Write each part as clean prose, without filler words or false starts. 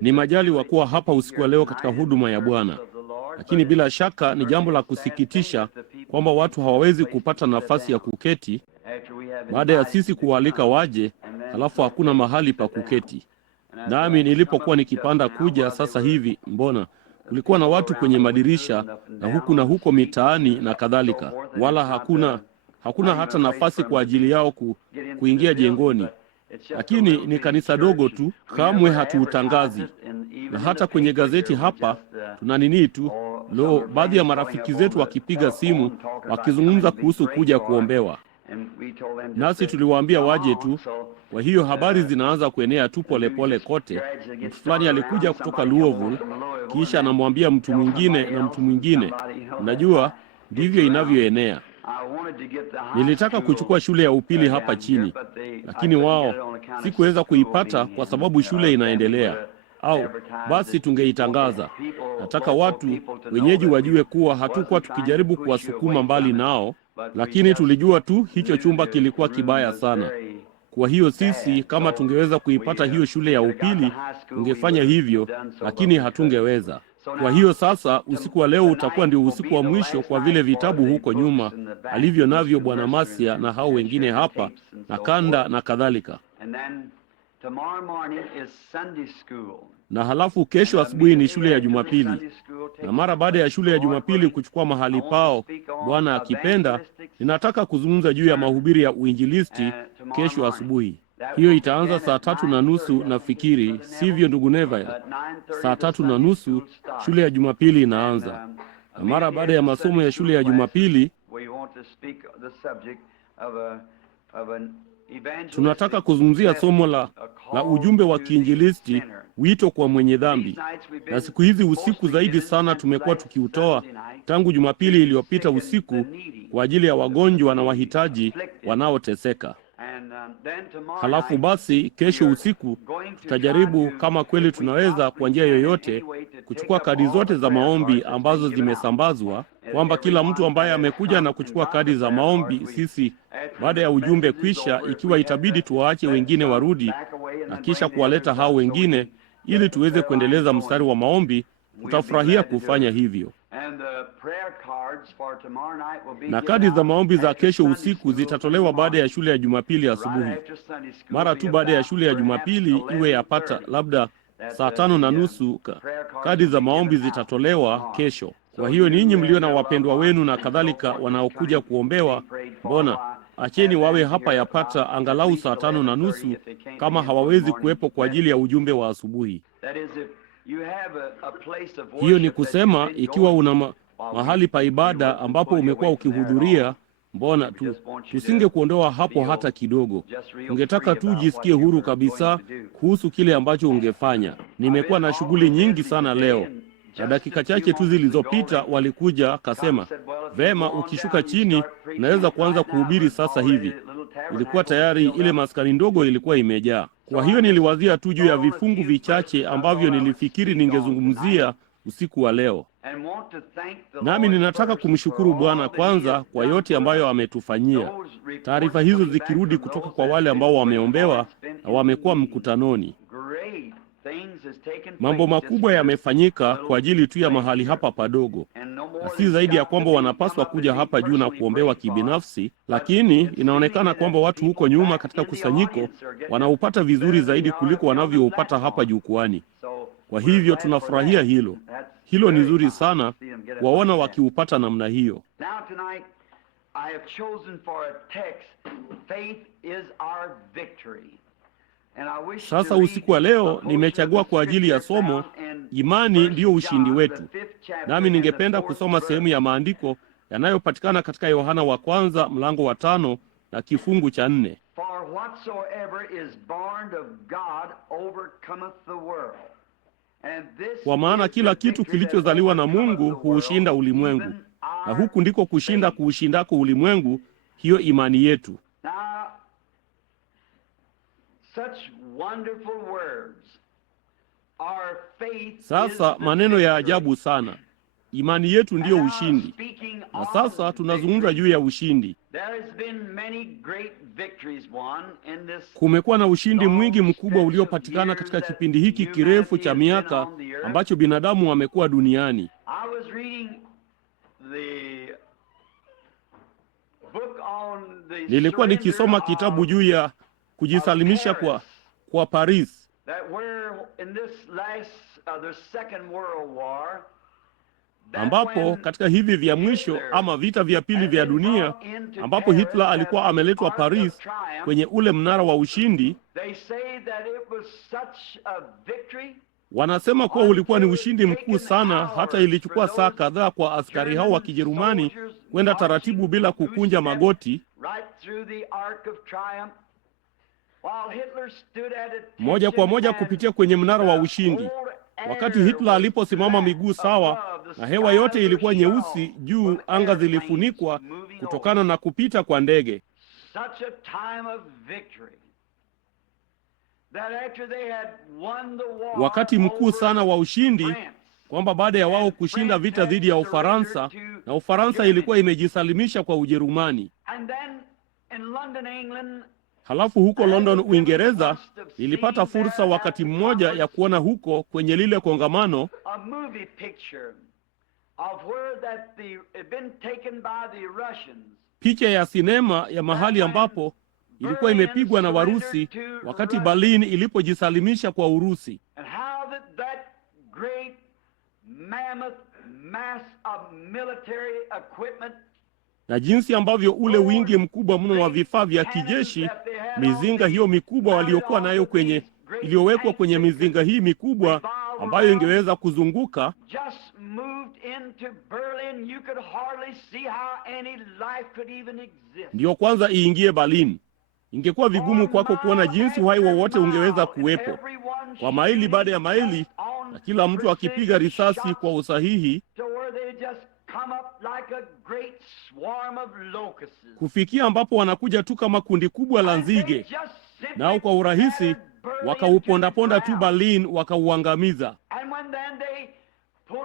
Ni majaliwa kuwa hapa usiku wa leo katika huduma ya Bwana. Lakini bila shaka ni jambo la kusikitisha kwamba watu hawawezi kupata nafasi ya kuketi baada ya sisi kuwaalika waje, halafu hakuna mahali pa kuketi. Nami nilipokuwa nikipanda kuja sasa hivi, mbona kulikuwa na watu kwenye madirisha na huko mitaani na kadhalika, wala hakuna hata nafasi kwa ajili yao kuingia jengoni. Lakini ni kanisa dogo tu, kamwe hatuutangazi. Na hata kwenye gazeti hapa tuna nini tu, baadhi ya marafiki zetu wakipiga simu wakizungumza kuhusu kuja kuombewa. Nasi tuliwaambia waje tu. Kwa hiyo habari zinaanza kuenea tu polepole kote. Mtu fulani alikuja kutoka Louisville, kisha anamwambia mtu mwingine na mtu mwingine. Unajua, ndivyo inavyoenea. Nilitaka kuchukua shule ya upili hapa chini, lakini wao sikuweza kuipata kwa sababu shule inaendelea. Au basi tungeitangaza. Nataka watu wenyeji wajue kuwa hatukuwa tukijaribu kuwasukuma mbali nao, lakini tulijua tu hicho chumba kilikuwa kibaya sana. Kwa hiyo sisi kama tungeweza kuipata hiyo shule ya upili, tungefanya hivyo, lakini hatungeweza. Kwa hiyo sasa usiku wa leo utakuwa ndio usiku wa mwisho kwa vile vitabu huko nyuma alivyo navyo Bwana Masia na hao wengine hapa na kanda na kadhalika. Na halafu kesho asubuhi ni shule ya Jumapili. Na mara baada ya shule ya Jumapili kuchukua mahali pao, Bwana akipenda, ninataka kuzungumza juu ya mahubiri ya uinjilisti kesho asubuhi. Hiyo itaanza saa 3:30 nafikiri, sivyo ndugu Neville? Saa 3:30 shule ya Jumapili inaanza. Na mara baada ya masomo ya shule ya Jumapili tunataka kuzungumzia somo la ujumbe wa kiinjilisti, wito kwa mwenye dhambi. Na siku hizi usiku zaidi sana tumekuwa tukiutoa tangu Jumapili iliyopita usiku kwa ajili ya wagonjwa na wahitaji wanaoteseka. Halafu basi kesho usiku tutajaribu kama kweli tunaweza kwa njia yoyote kuchukua kadi zote za maombi ambazo zimesambazwa, kwamba kila mtu ambaye amekuja na kuchukua kadi za maombi, sisi baada ya ujumbe kwisha, ikiwa itabidi tuwaache wengine warudi na kisha kuwaleta hao wengine ili tuweze kuendeleza mstari wa maombi, tutafurahia kufanya hivyo. Na kadi za maombi za kesho usiku zitatolewa baada ya shule ya Jumapili asubuhi. Mara tu baada ya shule ya Jumapili iwe yapata labda saa 5:30, kadi za maombi zitatolewa kesho. Kwa hiyo ninyi mlio na wapendwa wenu na kadhalika wanaokuja kuombewa, mbona acheni wawe hapa yapata angalau saa 5:30 kama hawawezi kuwepo kwa ajili ya ujumbe wa asubuhi. Hiyo ni kusema ikiwa una mahali pa ibada ambapo umekuwa ukihudhuria, mbona tusinge kuondoa hapo hata kidogo. Ungetaka tu jisikie huru kabisa kuhusu kile ambacho ungefanya. Nimekuwa na shughuli nyingi sana leo. Na dakika chache tu zilizopita walikuja kasema, vema, ukishuka chini unaweza kuanza kuhubiri sasa hivi. Ilikuwa tayari ile maskani ndogo ilikuwa imejaa. Kwa hiyo niliwazia tu juu ya vifungu vichache ambavyo nilifikiri ningezungumzia usiku wa leo. Nami ninataka kumshukuru Bwana kwanza kwa yote ambayo ametufanyia. Taarifa hizo zikirudi kutoka kwa wale ambao wameombewa na wamekuwa mkutanoni. Mambo makubwa yamefanyika kwa ajili tu ya mahali hapa padogo. Na si zaidi ya kwamba wanapaswa kuja hapa juu na kuombewa kibinafsi, lakini inaonekana kwamba watu huko nyuma katika kusanyiko wanaupata vizuri zaidi kuliko wanavyoupata hapa jukwani. Kwa hivyo tunafurahia hilo. Hilo ni zuri sana waona wakiupata namna hiyo. Sasa usiku wa leo nimechagua kwa ajili ya somo, imani ndiyo ushindi wetu. Nami ningependa kusoma sehemu ya maandiko yanayopatikana katika Yohana wa kwanza mlango wa 5 na kifungu cha 4. Kwa maana kila kitu kilichozaliwa na Mungu huushinda ulimwengu, na huku ndiko kushinda kuushindako ulimwengu, hiyo imani yetu. Sasa maneno ya ajabu sana. imani yetu ndiyo ushindi. Na sasa tunazungumza juu ya ushindi. Kumekuwa na ushindi mwingi mkubwa uliopatikana katika kipindi hiki kirefu cha miaka ambacho binadamu wamekuwa duniani. Nilikuwa nikisoma kitabu juu ya kujisalimisha kwa Paris, ambapo katika hivi vya mwisho ama vita vya pili vya dunia, ambapo Hitler alikuwa ameletwa Paris kwenye ule mnara wa ushindi. Wanasema kuwa ulikuwa ni ushindi mkuu sana, hata ilichukua saa kadhaa kwa askari hao wa Kijerumani kwenda taratibu bila kukunja magoti moja kwa moja kupitia kwenye mnara wa ushindi. Wakati Hitler aliposimama miguu sawa na hewa yote ilikuwa nyeusi juu, anga zilifunikwa kutokana na kupita kwa ndege. Wakati mkuu sana wa ushindi, kwamba baada ya wao kushinda vita dhidi ya Ufaransa, na Ufaransa ilikuwa imejisalimisha kwa Ujerumani. Halafu huko London, Uingereza, ilipata fursa wakati mmoja ya kuona huko kwenye lile kongamano picha ya sinema ya mahali ambapo ilikuwa imepigwa na Warusi wakati Berlin ilipojisalimisha kwa Urusi. Na jinsi ambavyo ule wingi mkubwa mno wa vifaa vya kijeshi, mizinga hiyo mikubwa waliokuwa nayo iliyowekwa kwenye mizinga hii mikubwa ambayo ingeweza kuzunguka, ndiyo kwanza iingie Berlin. Ingekuwa vigumu kwako kuona jinsi uhai wowote ungeweza kuwepo. Kwa maili baada ya maili, na kila mtu akipiga risasi kwa usahihi, kufikia ambapo wanakuja tu kama kundi kubwa la nzige, nao kwa urahisi wakaupondaponda tu Berlin, wakauangamiza.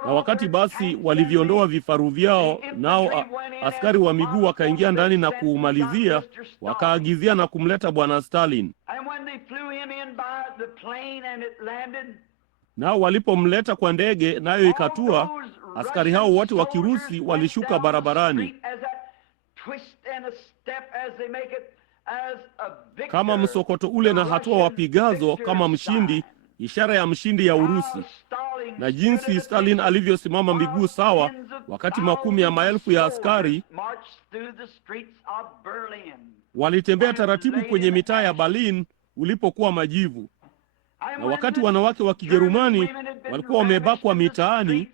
Na wakati basi waliviondoa vifaru vyao, nao askari wa miguu wakaingia ndani na kuumalizia, wakaagizia na kumleta Bwana Stalin. Nao walipomleta kwa ndege, nayo ikatua, askari hao wote wa Kirusi walishuka barabarani kama msokoto ule na hatua wapigazo kama mshindi, ishara ya mshindi ya Urusi. Na jinsi Stalin alivyosimama miguu sawa, wakati makumi ya maelfu ya askari walitembea taratibu kwenye mitaa ya Berlin ulipokuwa majivu. Na wakati wanawake wa Kijerumani walikuwa wamebakwa mitaani,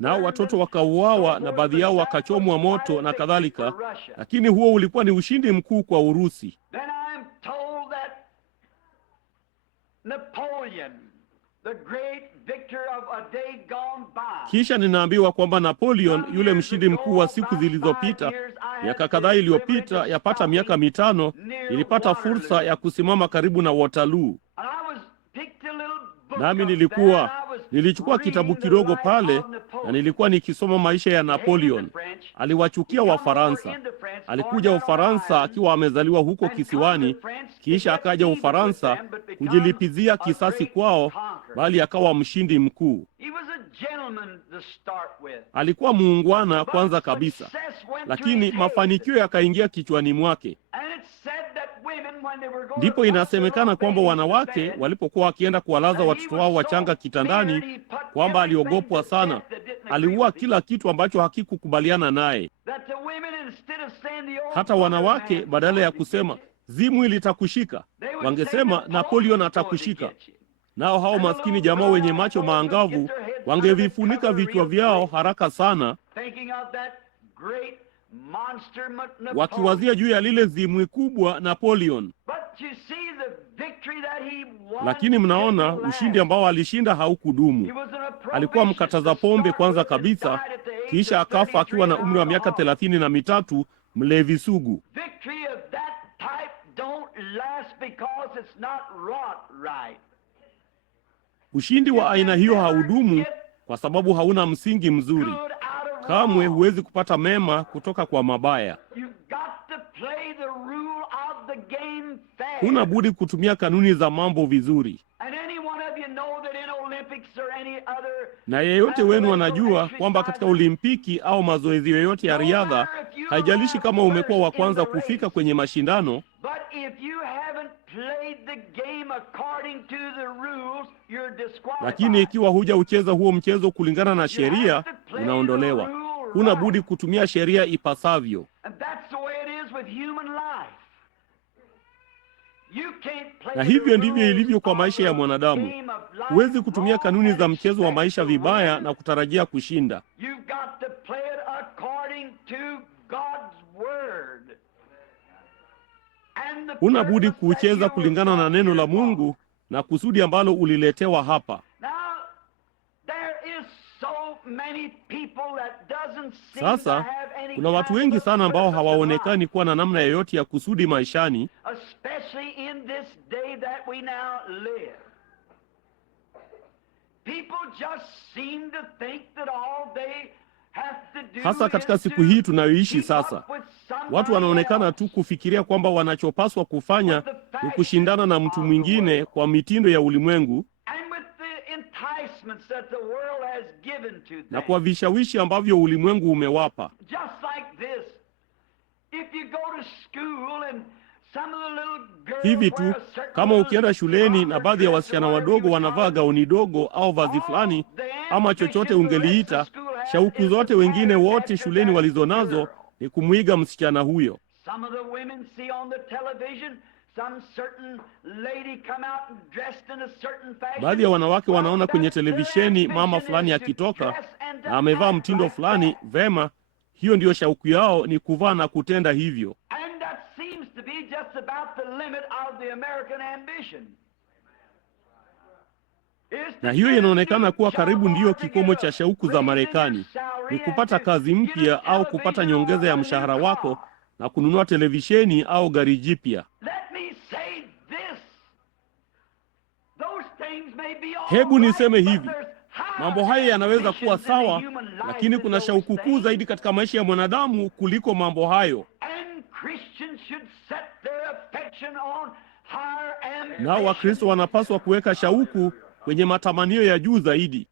nao watoto wakauawa na baadhi yao wakachomwa moto na kadhalika, lakini huo ulikuwa ni ushindi mkuu kwa Urusi. Kisha ninaambiwa kwamba Napoleon, yule mshindi mkuu wa siku zilizopita, miaka kadhaa iliyopita, yapata miaka 5, nilipata fursa ya kusimama karibu na Waterloo. Nami nilichukua kitabu kidogo pale, na nilikuwa nikisoma maisha ya Napoleon. Aliwachukia Wafaransa. Alikuja Ufaransa akiwa amezaliwa huko kisiwani, kisha akaja Ufaransa kujilipizia kisasi kwao, bali akawa mshindi mkuu. Alikuwa muungwana kwanza kabisa, lakini mafanikio yakaingia kichwani mwake. Ndipo inasemekana kwamba wanawake walipokuwa wakienda kuwalaza watoto wao wachanga kitandani, kwamba aliogopwa sana. Aliua kila kitu ambacho hakikukubaliana naye. Hata wanawake badala ya kusema zimwi litakushika, wangesema Napoleon atakushika. Nao hao maskini jamaa wenye macho maangavu wangevifunika vichwa vyao haraka sana, wakiwazia juu ya lile zimwi kubwa Napoleon. Lakini mnaona ushindi ambao alishinda haukudumu. Alikuwa mkataza pombe kwanza kabisa, kisha akafa akiwa na umri wa miaka 33, mlevi sugu. Ushindi wa aina hiyo haudumu kwa sababu hauna msingi mzuri. Kamwe huwezi kupata mema kutoka kwa mabaya. Huna budi kutumia kanuni za mambo vizuri. Na yeyote wenu anajua kwamba katika Olimpiki au mazoezi yoyote ya riadha, haijalishi kama umekuwa wa kwanza kufika kwenye mashindano, lakini ikiwa huja ucheza huo mchezo kulingana na sheria, unaondolewa. Huna budi kutumia sheria ipasavyo. Na hivyo ndivyo ilivyo kwa maisha ya mwanadamu. Huwezi kutumia kanuni za mchezo wa maisha vibaya na kutarajia kushinda. Huna budi kucheza kulingana na neno la Mungu na kusudi ambalo uliletewa hapa. Sasa kuna watu wengi sana ambao hawaonekani kuwa na namna yoyote ya kusudi maishani, hasa katika siku hii tunayoishi sasa. Watu wanaonekana tu kufikiria kwamba wanachopaswa kufanya ni kushindana na mtu mwingine kwa mitindo ya ulimwengu na kwa vishawishi ambavyo ulimwengu umewapa. Hivi tu, kama ukienda shuleni na baadhi ya wasichana wadogo wanavaa gauni dogo au vazi fulani ama chochote ungeliita, shauku zote wengine wote shuleni walizonazo ni kumwiga msichana huyo. Baadhi ya wanawake wanaona kwenye televisheni mama fulani akitoka na amevaa mtindo fulani, vema, hiyo ndiyo shauku yao, ni kuvaa na kutenda hivyo. Na hiyo inaonekana kuwa karibu ndiyo kikomo cha shauku za Marekani, ni kupata kazi mpya au kupata nyongeza ya mshahara wako na kununua televisheni au gari jipya. Hebu niseme hivi, mambo haya yanaweza kuwa sawa, lakini kuna shauku kuu zaidi katika maisha ya mwanadamu kuliko mambo hayo. Nao Wakristo wanapaswa kuweka shauku kwenye matamanio ya juu zaidi.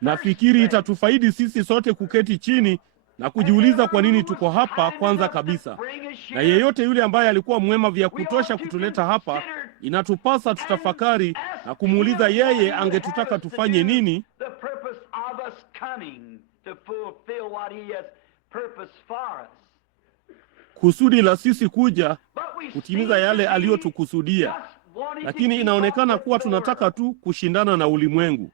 Nafikiri itatufaidi sisi sote kuketi chini na kujiuliza kwa nini tuko hapa kwanza kabisa. Na yeyote yule ambaye alikuwa mwema vya kutosha kutuleta hapa, inatupasa tutafakari na kumuuliza yeye angetutaka tufanye nini kusudi la sisi kuja kutimiza yale aliyotukusudia. Lakini inaonekana kuwa tunataka tu kushindana na ulimwengu.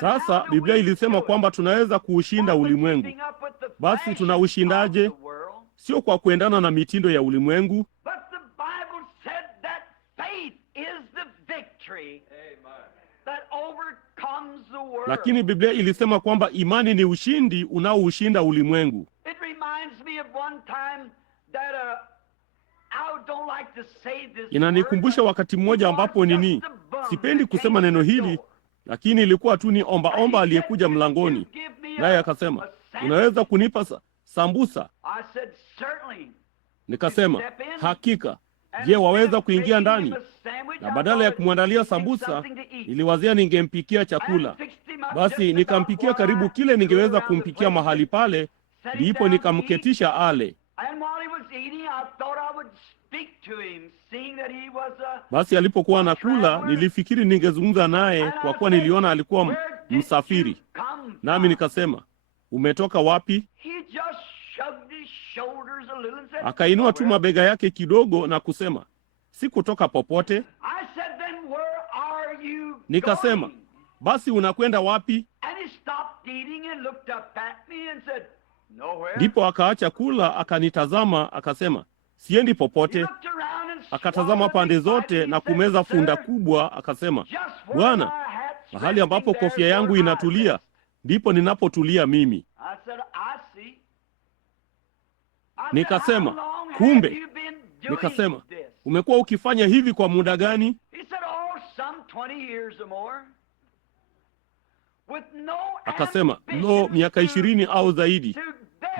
Sasa Biblia ilisema kwamba tunaweza kuushinda ulimwengu. Basi tunaushindaje? Sio kwa kuendana na mitindo ya ulimwengu, lakini Biblia ilisema kwamba imani ni ushindi unaoushinda ulimwengu. Inanikumbusha wakati mmoja ambapo sipendi kusema neno hili, lakini ilikuwa tu ni omba aliyekuja mlangoni, naye akasema, unaweza kunipa sambusa? Nikasema, hakika. Je, waweza kuingia ndani? Na badala ya kumwandalia sambusa, niliwazia ningempikia chakula. Basi nikampikia karibu kile ningeweza kumpikia mahali pale, ndipo nikamketisha ale. Basi alipokuwa anakula, nilifikiri ningezungumza naye kwa kuwa niliona alikuwa msafiri. Nami nikasema, umetoka wapi? Akainua tu mabega yake kidogo na kusema, sikutoka popote. Nikasema, basi unakwenda wapi? Ndipo akaacha kula, akanitazama, akasema, siendi popote. Akatazama pande zote na kumeza funda kubwa, akasema, Bwana, mahali ambapo kofia yangu inatulia, ndipo ninapotulia mimi. Nikasema, kumbe. Nikasema, umekuwa ukifanya hivi kwa muda gani? Akasema, miaka 20 au zaidi,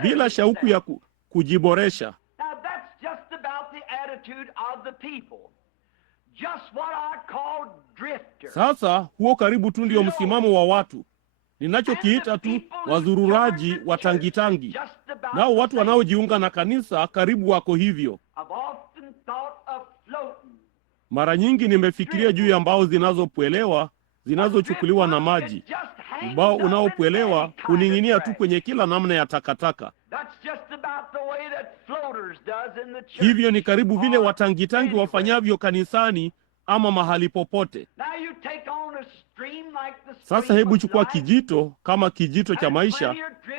bila shauku ya kujiboresha. Sasa huo karibu tu ndio msimamo wa watu, ninachokiita tu wazururaji wa tangitangi. Nao watu wanaojiunga na kanisa karibu wako hivyo. Mara nyingi nimefikiria juu ya mbao zinazopwelewa, zinazochukuliwa na maji. Ubao unaopwelewa huning'inia tu kwenye kila namna ya takataka. Hivyo ni karibu vile watangitangi wafanyavyo kanisani ama mahali popote. Sasa hebu chukua kijito kama kijito cha maisha,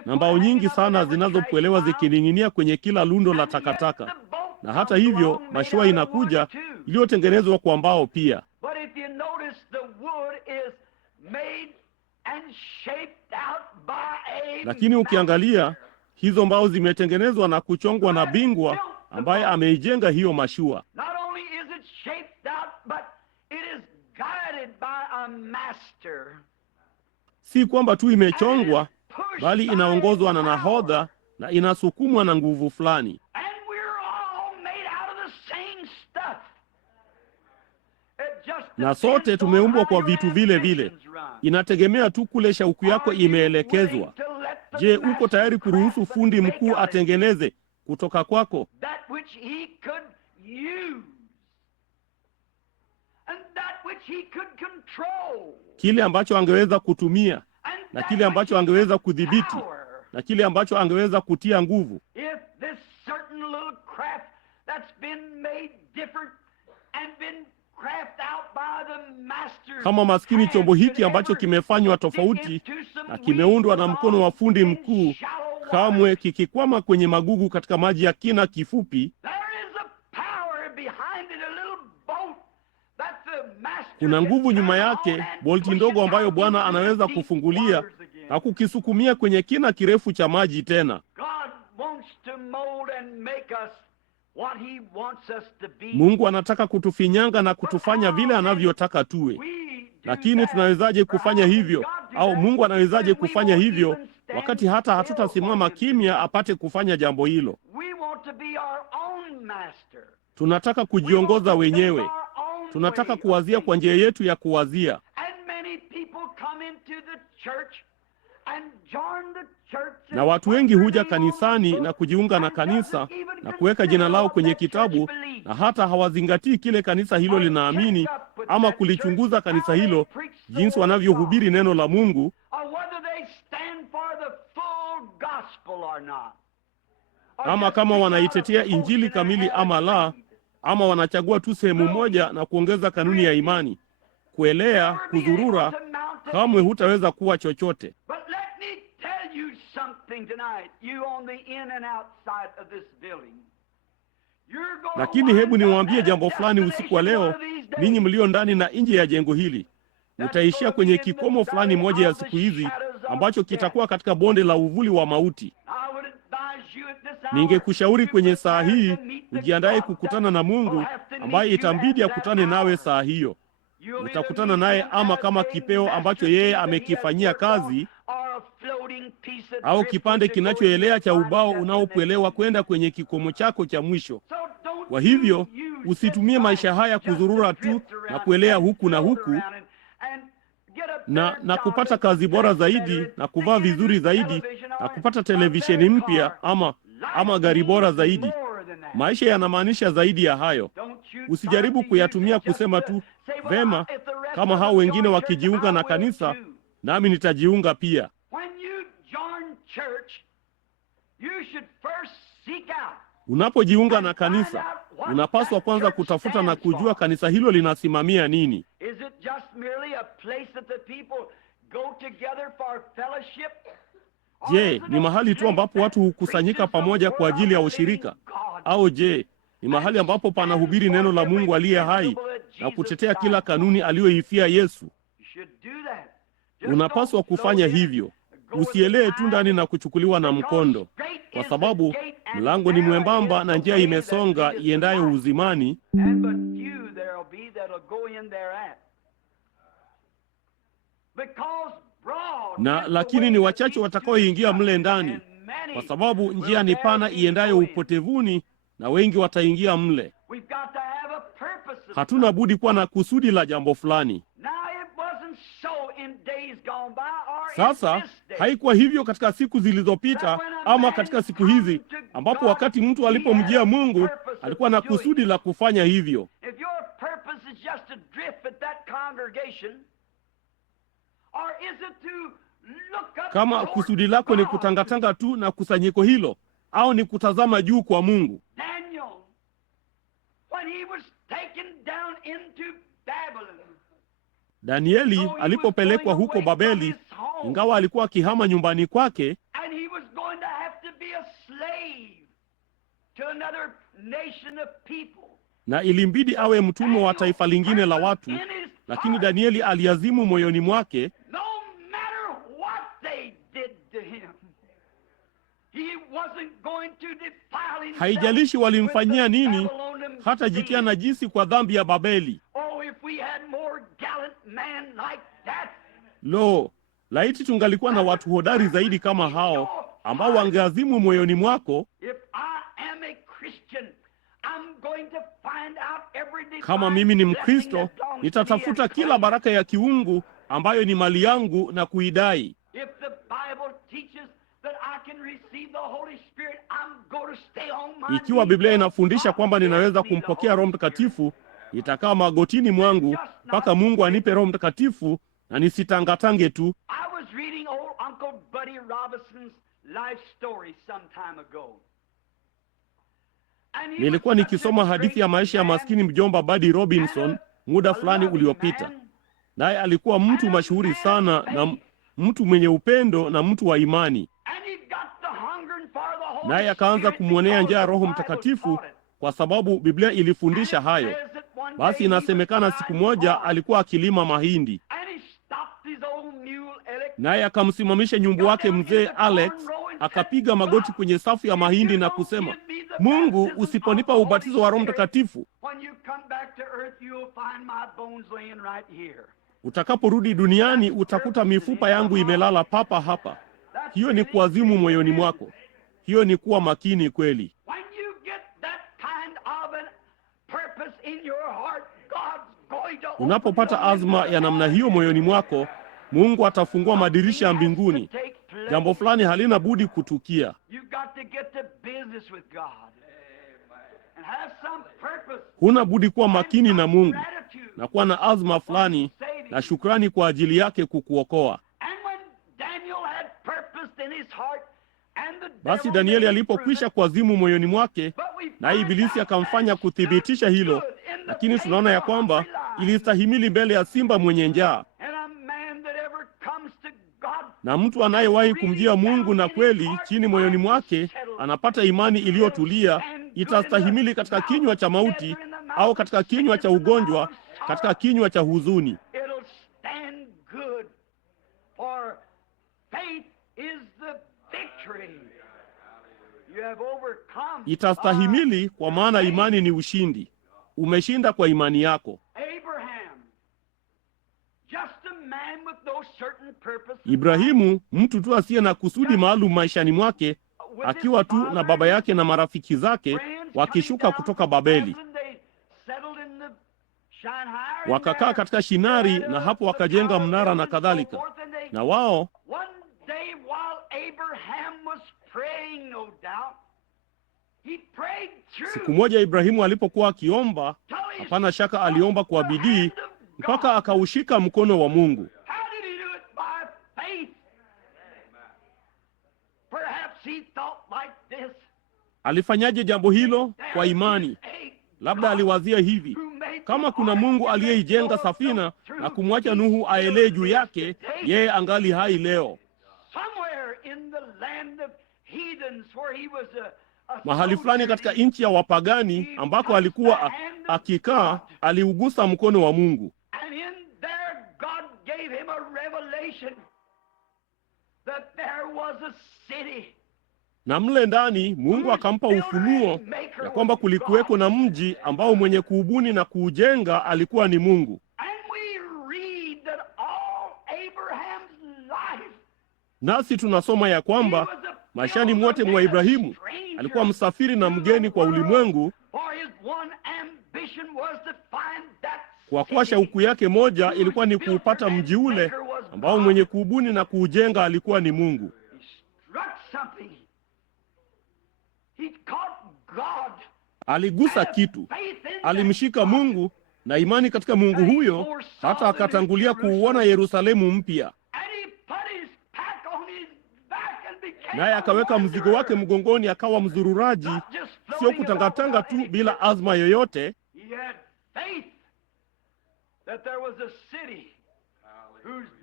na mbao nyingi sana zinazopwelewa zikining'inia kwenye kila lundo la takataka. Na hata hivyo mashua inakuja iliyotengenezwa kwa mbao pia. Lakini ukiangalia, hizo mbao zimetengenezwa na kuchongwa na bingwa ambaye ameijenga hiyo mashua. Si kwamba tu imechongwa, bali inaongozwa na nahodha na inasukumwa na nguvu fulani. Na sote tumeumbwa kwa vitu vile vile. Inategemea tu kule shauku yako imeelekezwa. Je, uko tayari kuruhusu fundi mkuu atengeneze kutoka kwako kile ambacho angeweza kutumia, na kile ambacho angeweza kudhibiti, na kile ambacho angeweza kutia nguvu? Kama maskini chombo hiki ambacho kimefanywa tofauti na kimeundwa na mkono wa fundi mkuu, kamwe kikikwama kwenye magugu katika maji ya kina kifupi, kuna nguvu nyuma yake, bolti ndogo ambayo Bwana anaweza kufungulia na kukisukumia kwenye kina kirefu cha maji tena. Mungu anataka kutufinyanga na kutufanya vile anavyotaka tuwe. Lakini tunawezaje kufanya hivyo? Au Mungu anawezaje kufanya hivyo wakati hata hatutasimama kimya apate kufanya jambo hilo? Tunataka kujiongoza wenyewe. Tunataka kuwazia kwa njia yetu ya kuwazia. Na watu wengi huja kanisani na kujiunga na kanisa na kuweka jina lao kwenye kitabu, na hata hawazingatii kile kanisa hilo linaamini ama kulichunguza kanisa hilo jinsi wanavyohubiri neno la Mungu, ama kama wanaitetea injili kamili ama la, ama wanachagua tu sehemu moja na kuongeza kanuni ya imani. Kuelea, kudhurura, kamwe hutaweza kuwa chochote. Lakini hebu niwaambie jambo fulani usiku wa leo, ninyi mlio ndani na nje ya jengo hili. Mtaishia kwenye kikomo fulani moja ya siku hizi ambacho kitakuwa katika bonde la uvuli wa mauti. Ningekushauri kwenye saa hii ujiandae kukutana na Mungu ambaye itambidi akutane nawe saa hiyo. Utakutana naye ama kama kipeo ambacho yeye amekifanyia kazi, au kipande kinachoelea cha ubao unaopwelewa kwenda kwenye kikomo chako cha mwisho. Kwa hivyo usitumie maisha haya kuzurura tu na kuelea huku na huku na kupata kazi bora zaidi na kuvaa vizuri zaidi na kupata televisheni mpya ama gari bora zaidi. Maisha yanamaanisha zaidi ya hayo. Usijaribu kuyatumia kusema tu, vema, kama hao wengine wakijiunga na kanisa, nami nitajiunga pia. Unapojiunga na kanisa, unapaswa kwanza kutafuta na kujua kanisa hilo linasimamia nini. Je, ni mahali tu ambapo watu hukusanyika pamoja kwa ajili ya ushirika? Au je, ni mahali ambapo panahubiri neno la Mungu aliye hai na kutetea kila kanuni aliyoifia Yesu? Unapaswa kufanya hivyo. Usielee tu ndani na kuchukuliwa na mkondo, kwa sababu mlango ni mwembamba na njia imesonga iendayo uzimani, na lakini ni wachache watakaoingia mle ndani, kwa sababu njia ni pana iendayo upotevuni na wengi wataingia mle. Hatuna budi kuwa na kusudi la jambo fulani. Sasa haikuwa hivyo katika siku zilizopita ama katika siku hizi, ambapo wakati mtu alipomjia Mungu alikuwa na kusudi la kufanya hivyo. Kama kusudi lako ni kutangatanga tu na kusanyiko hilo, au ni kutazama juu kwa Mungu. Danieli alipopelekwa huko Babeli, ingawa alikuwa akihama nyumbani kwake, na ilimbidi awe mtumwa wa taifa lingine la watu, lakini Danieli aliazimu moyoni mwake, haijalishi walimfanyia nini, hata jitia najisi kwa dhambi ya Babeli. Lo, laiti tungalikuwa na watu hodari zaidi kama hao, ambao wangeazimu moyoni mwako, kama mimi ni Mkristo, nitatafuta kila baraka ya kiungu ambayo ni mali yangu na kuidai. Ikiwa Biblia inafundisha kwamba ninaweza kumpokea Roho Mtakatifu, nitakaa magotini mwangu mpaka Mungu anipe Roho Mtakatifu na nisitangatange tu. Nilikuwa nikisoma hadithi ya maisha ya maskini mjomba Buddy Robinson muda fulani uliopita. Naye alikuwa mtu mashuhuri sana na mtu mwenye upendo na mtu wa imani. Naye akaanza kumwonea njaa Roho Mtakatifu kwa sababu Biblia ilifundisha hayo. Basi inasemekana siku moja alikuwa akilima mahindi, naye akamsimamisha nyumbu wake mzee Alex, akapiga magoti kwenye safu ya mahindi na kusema, Mungu, usiponipa ubatizo wa Roho Mtakatifu, utakaporudi duniani utakuta mifupa yangu imelala papa hapa. Hiyo ni kuazimu moyoni mwako. Hiyo ni kuwa makini kweli. Unapopata azma ya namna hiyo moyoni mwako, Mungu atafungua madirisha ya mbinguni. Jambo fulani halina budi kutukia. Huna budi kuwa makini na Mungu na kuwa na azma fulani na shukrani kwa ajili yake kukuokoa. Basi Danieli alipokwisha kuazimu moyoni mwake, na Ibilisi akamfanya kuthibitisha hilo, lakini tunaona ya kwamba ilistahimili mbele ya simba mwenye njaa. Na mtu anayewahi kumjia Mungu na kweli chini moyoni mwake anapata imani iliyotulia, itastahimili katika kinywa cha mauti au katika kinywa cha ugonjwa, katika kinywa cha huzuni. Itastahimili kwa maana imani ni ushindi. Umeshinda kwa imani yako. Ibrahimu, mtu tu asiye na kusudi maalum maishani mwake, akiwa tu na baba yake na marafiki zake wakishuka kutoka Babeli. Wakakaa katika Shinari na hapo wakajenga mnara na kadhalika. Na wao siku moja Ibrahimu alipokuwa akiomba, hapana shaka aliomba kwa bidii mpaka akaushika mkono wa Mungu. Alifanyaje jambo hilo? Kwa imani. Labda aliwazia hivi, kama kuna Mungu aliyeijenga safina na kumwacha Nuhu aelee juu yake, yeye angali hai leo. Mahali fulani katika nchi ya wapagani ambako alikuwa akikaa, aliugusa mkono wa Mungu. Na mle ndani Mungu akampa ufunuo ya kwamba kulikuweko na mji ambao mwenye kuubuni na kuujenga alikuwa ni Mungu. Nasi tunasoma ya kwamba maishani mwote mwa Ibrahimu alikuwa msafiri na mgeni kwa ulimwengu, kwa kuwa shauku yake moja ilikuwa ni kuupata mji ule ambao mwenye kuubuni na kuujenga alikuwa ni Mungu. Aligusa kitu, alimshika Mungu na imani katika Mungu huyo, hata akatangulia kuuona Yerusalemu mpya. Naye akaweka mzigo wake mgongoni, akawa mzururaji, sio kutangatanga tu bila azma yoyote.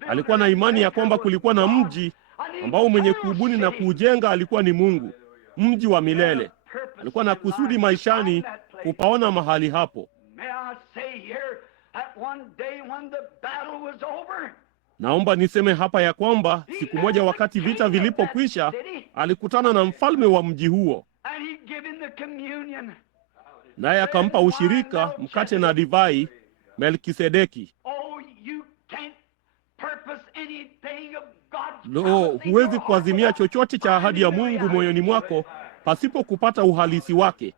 Alikuwa na imani ya kwamba kulikuwa na mji ambao mwenye kuubuni na kuujenga alikuwa ni Mungu, mji wa milele. Alikuwa na kusudi maishani kupaona mahali hapo. Naomba niseme hapa ya kwamba siku moja wakati vita vilipokwisha, alikutana na mfalme wa mji huo, naye akampa ushirika, mkate na divai, Melkisedeki. Huwezi kuazimia chochote cha ahadi ya Mungu moyoni mwako pasipo kupata uhalisi wake.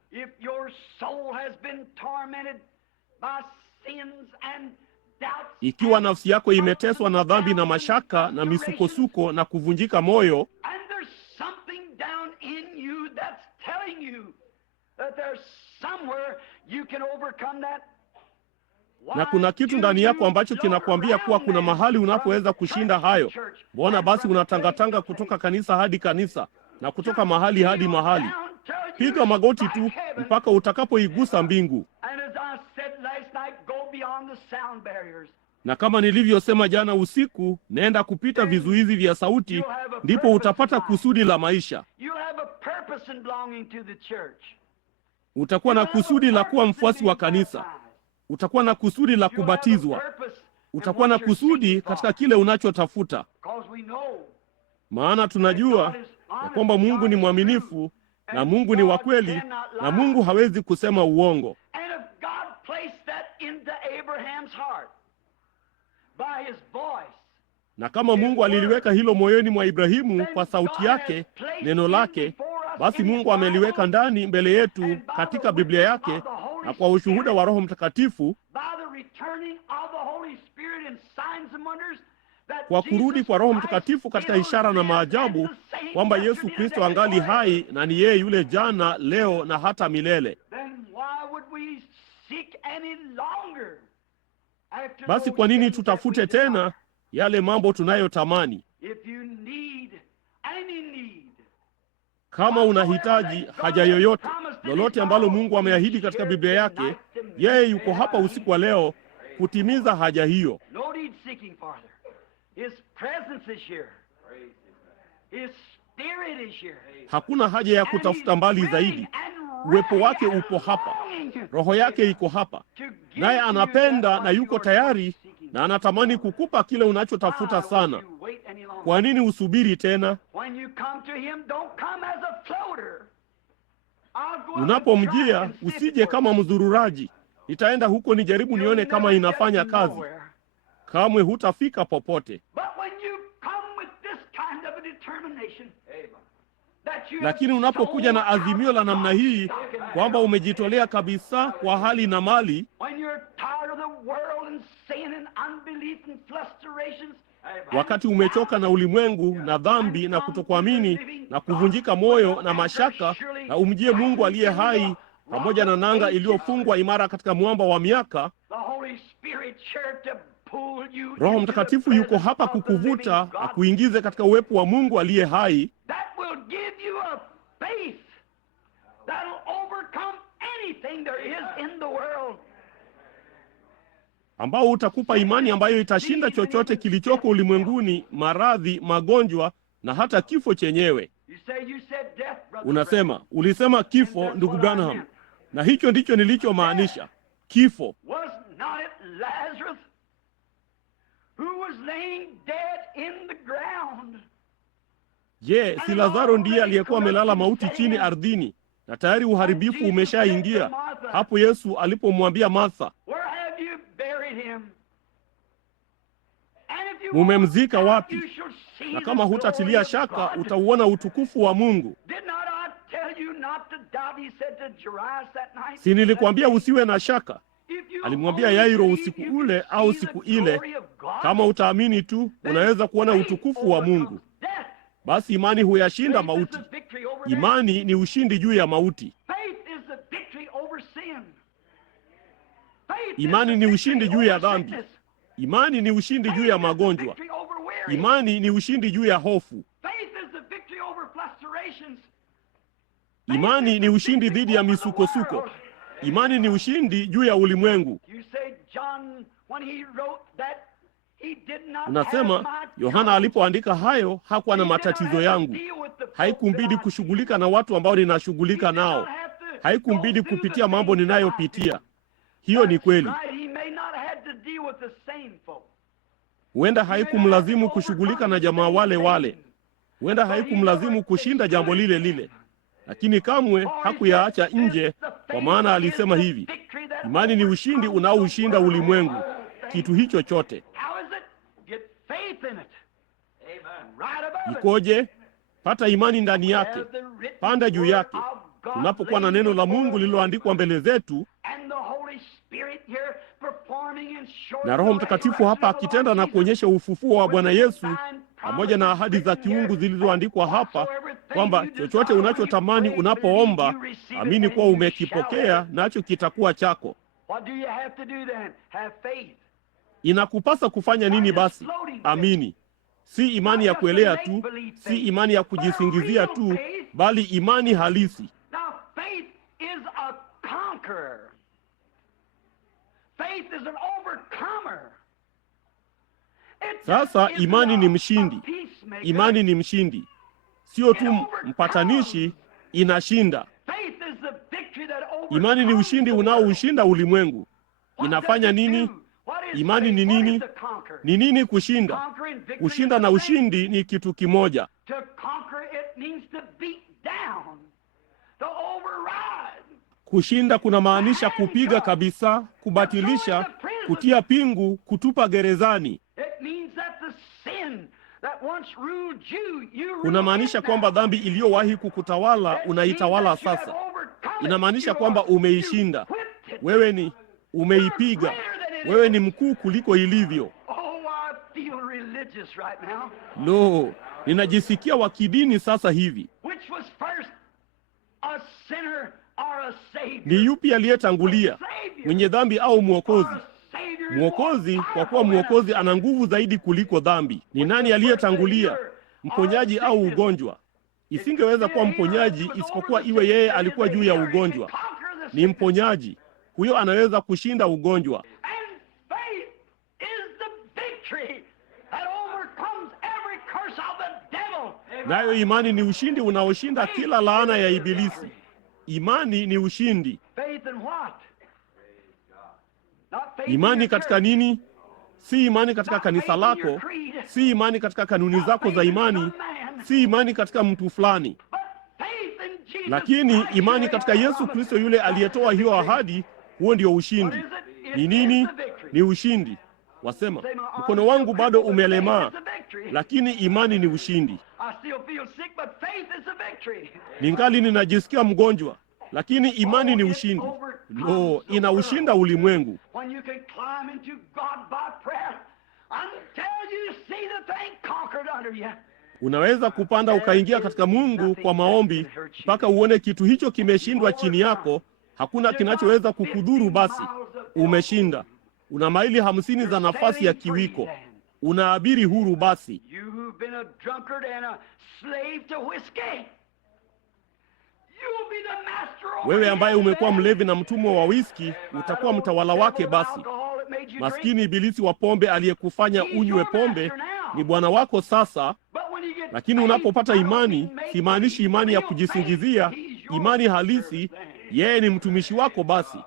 Ikiwa nafsi yako imeteswa na dhambi na mashaka na misukosuko na kuvunjika moyo, na kuna kitu ndani yako ambacho kinakwambia kuwa kuna mahali unapoweza kushinda hayo, mbona basi unatangatanga kutoka kanisa hadi kanisa na kutoka mahali hadi mahali? Piga magoti tu mpaka utakapoigusa mbingu. Na kama nilivyosema jana usiku, nenda kupita vizuizi vya sauti, ndipo utapata kusudi la maisha. Utakuwa na kusudi la kuwa mfuasi wa kanisa. Utakuwa na kusudi la kubatizwa. Utakuwa na kusudi katika kile unachotafuta. Maana tunajua ya kwamba Mungu ni mwaminifu na Mungu ni wa kweli na Mungu hawezi kusema uongo. Na kama Mungu aliliweka hilo moyoni mwa Ibrahimu kwa sauti yake, neno lake, basi Mungu ameliweka ndani mbele yetu katika Biblia yake, na kwa ushuhuda wa Roho Mtakatifu, kwa kurudi kwa Roho Mtakatifu katika ishara na maajabu, kwamba Yesu Kristo angali hai na ni yeye yule jana, leo na hata milele. Basi kwa nini tutafute tena yale mambo tunayotamani? Kama unahitaji haja yoyote, lolote ambalo Mungu ameahidi katika Biblia yake, yeye yuko hapa usiku wa leo kutimiza haja hiyo. Hakuna haja ya kutafuta mbali zaidi. Uwepo wake upo hapa. Roho yake iko hapa. Naye anapenda na yuko tayari na anatamani kukupa kile unachotafuta sana. Kwa nini usubiri tena? Unapomjia usije kama mzururaji, nitaenda huko nijaribu nione kama inafanya kazi. Kamwe hutafika popote. Lakini unapokuja na azimio la namna hii kwamba umejitolea kabisa kwa hali na mali, wakati umechoka na ulimwengu na dhambi na kutokuamini na kuvunjika moyo na mashaka, na umjie Mungu aliye hai pamoja na nanga iliyofungwa imara katika mwamba wa miaka, Roho Mtakatifu yuko hapa kukuvuta akuingize katika uwepo wa Mungu aliye hai, ambao utakupa imani ambayo itashinda chochote kilichoko ulimwenguni, maradhi, magonjwa na hata kifo chenyewe. Ulisema kifo, ndugu Branham, na hicho ndicho nilichomaanisha, kifo. Je, si Lazaro ndiye aliyekuwa amelala mauti chini ardhini na tayari uharibifu umeshaingia? Hapo Yesu alipomwambia Martha, mumemzika wapi? Na kama hutatilia shaka utauona utukufu wa Mungu. Si nilikwambia usiwe na shaka? Alimwambia Yairo usiku ule au siku ile, kama utaamini tu unaweza kuona utukufu wa Mungu. Basi imani huyashinda mauti. Imani ni ushindi juu ya mauti. Imani ni ushindi juu ya dhambi. Imani ni ushindi juu ya magonjwa. Imani ni ushindi juu ya hofu. Imani ni ushindi dhidi ya misukosuko. Imani ni ushindi juu ya ulimwengu. Unasema Yohana alipoandika hayo hakuwa na matatizo yangu. Haikumbidi kushughulika na watu ambao ninashughulika nao. Haikumbidi kupitia mambo ninayopitia. Hiyo ni kweli. Huenda haikumlazimu kushughulika na jamaa wale wale. Huenda haikumlazimu kushinda jambo lile lile. Lakini kamwe hakuyaacha nje, kwa maana alisema hivi: imani ni ushindi unaoushinda ulimwengu. Kitu hicho chote. Ikoje? Pata imani ndani yake. Panda juu yake. Tunapokuwa na neno la Mungu lililoandikwa mbele zetu, na Roho Mtakatifu hapa akitenda na kuonyesha ufufuo wa Bwana Yesu, pamoja na ahadi za kiungu zilizoandikwa hapa, kwamba chochote unachotamani unapoomba, amini kuwa umekipokea, nacho kitakuwa chako. Inakupasa kufanya nini basi? Amini. Si imani ya kuelea tu, si imani ya kujisingizia tu, bali imani halisi. Sasa imani ni mshindi. Imani ni mshindi. Sio tu mpatanishi, inashinda. Imani ni ushindi unaoushinda ulimwengu. Inafanya nini? Imani ni nini? Ni nini kushinda? Kushinda na ushindi ni kitu kimoja. Kushinda kuna maanisha kupiga kabisa, kubatilisha, kutia pingu, kutupa gerezani. Kuna maanisha kwamba dhambi iliyowahi kukutawala unaitawala sasa. Inamaanisha kwamba umeishinda. Wewe ni umeipiga. Wewe ni mkuu kuliko ilivyo. No, ninajisikia wa kidini sasa hivi. Ni yupi aliyetangulia, mwenye dhambi au mwokozi? Mwokozi, kwa kuwa mwokozi ana nguvu zaidi kuliko dhambi. Ni nani aliyetangulia, mponyaji au ugonjwa? Isingeweza kuwa mponyaji isipokuwa iwe yeye alikuwa juu ya ugonjwa. Ni mponyaji, huyo anaweza kushinda ugonjwa. Nayo imani ni ushindi unaoshinda kila laana ya Ibilisi. Imani ni ushindi. Imani katika nini? Si imani katika kanisa lako, si imani katika kanuni zako za imani, si imani katika mtu fulani, lakini imani katika Yesu Kristo yule aliyetoa hiyo ahadi. Huo ndio ushindi. Ni nini? Ni ushindi. Wasema, mkono wangu bado umelemaa, lakini imani ni ushindi. Ningali ninajisikia mgonjwa, lakini imani ni ushindi. No, inaushinda ulimwengu. Unaweza kupanda ukaingia katika Mungu kwa maombi mpaka uone kitu hicho kimeshindwa chini yako. Hakuna kinachoweza kukudhuru. Basi umeshinda. Una maili 50 za nafasi ya kiwiko. Unaabiri huru. Basi wewe ambaye umekuwa mlevi na mtumwa wa whisky, utakuwa mtawala wake. Basi maskini ibilisi wa pombe aliyekufanya unywe pombe ni bwana wako sasa. Lakini unapopata imani, simaanishi imani ya kujisingizia, imani halisi, yeye ni mtumishi wako. Basi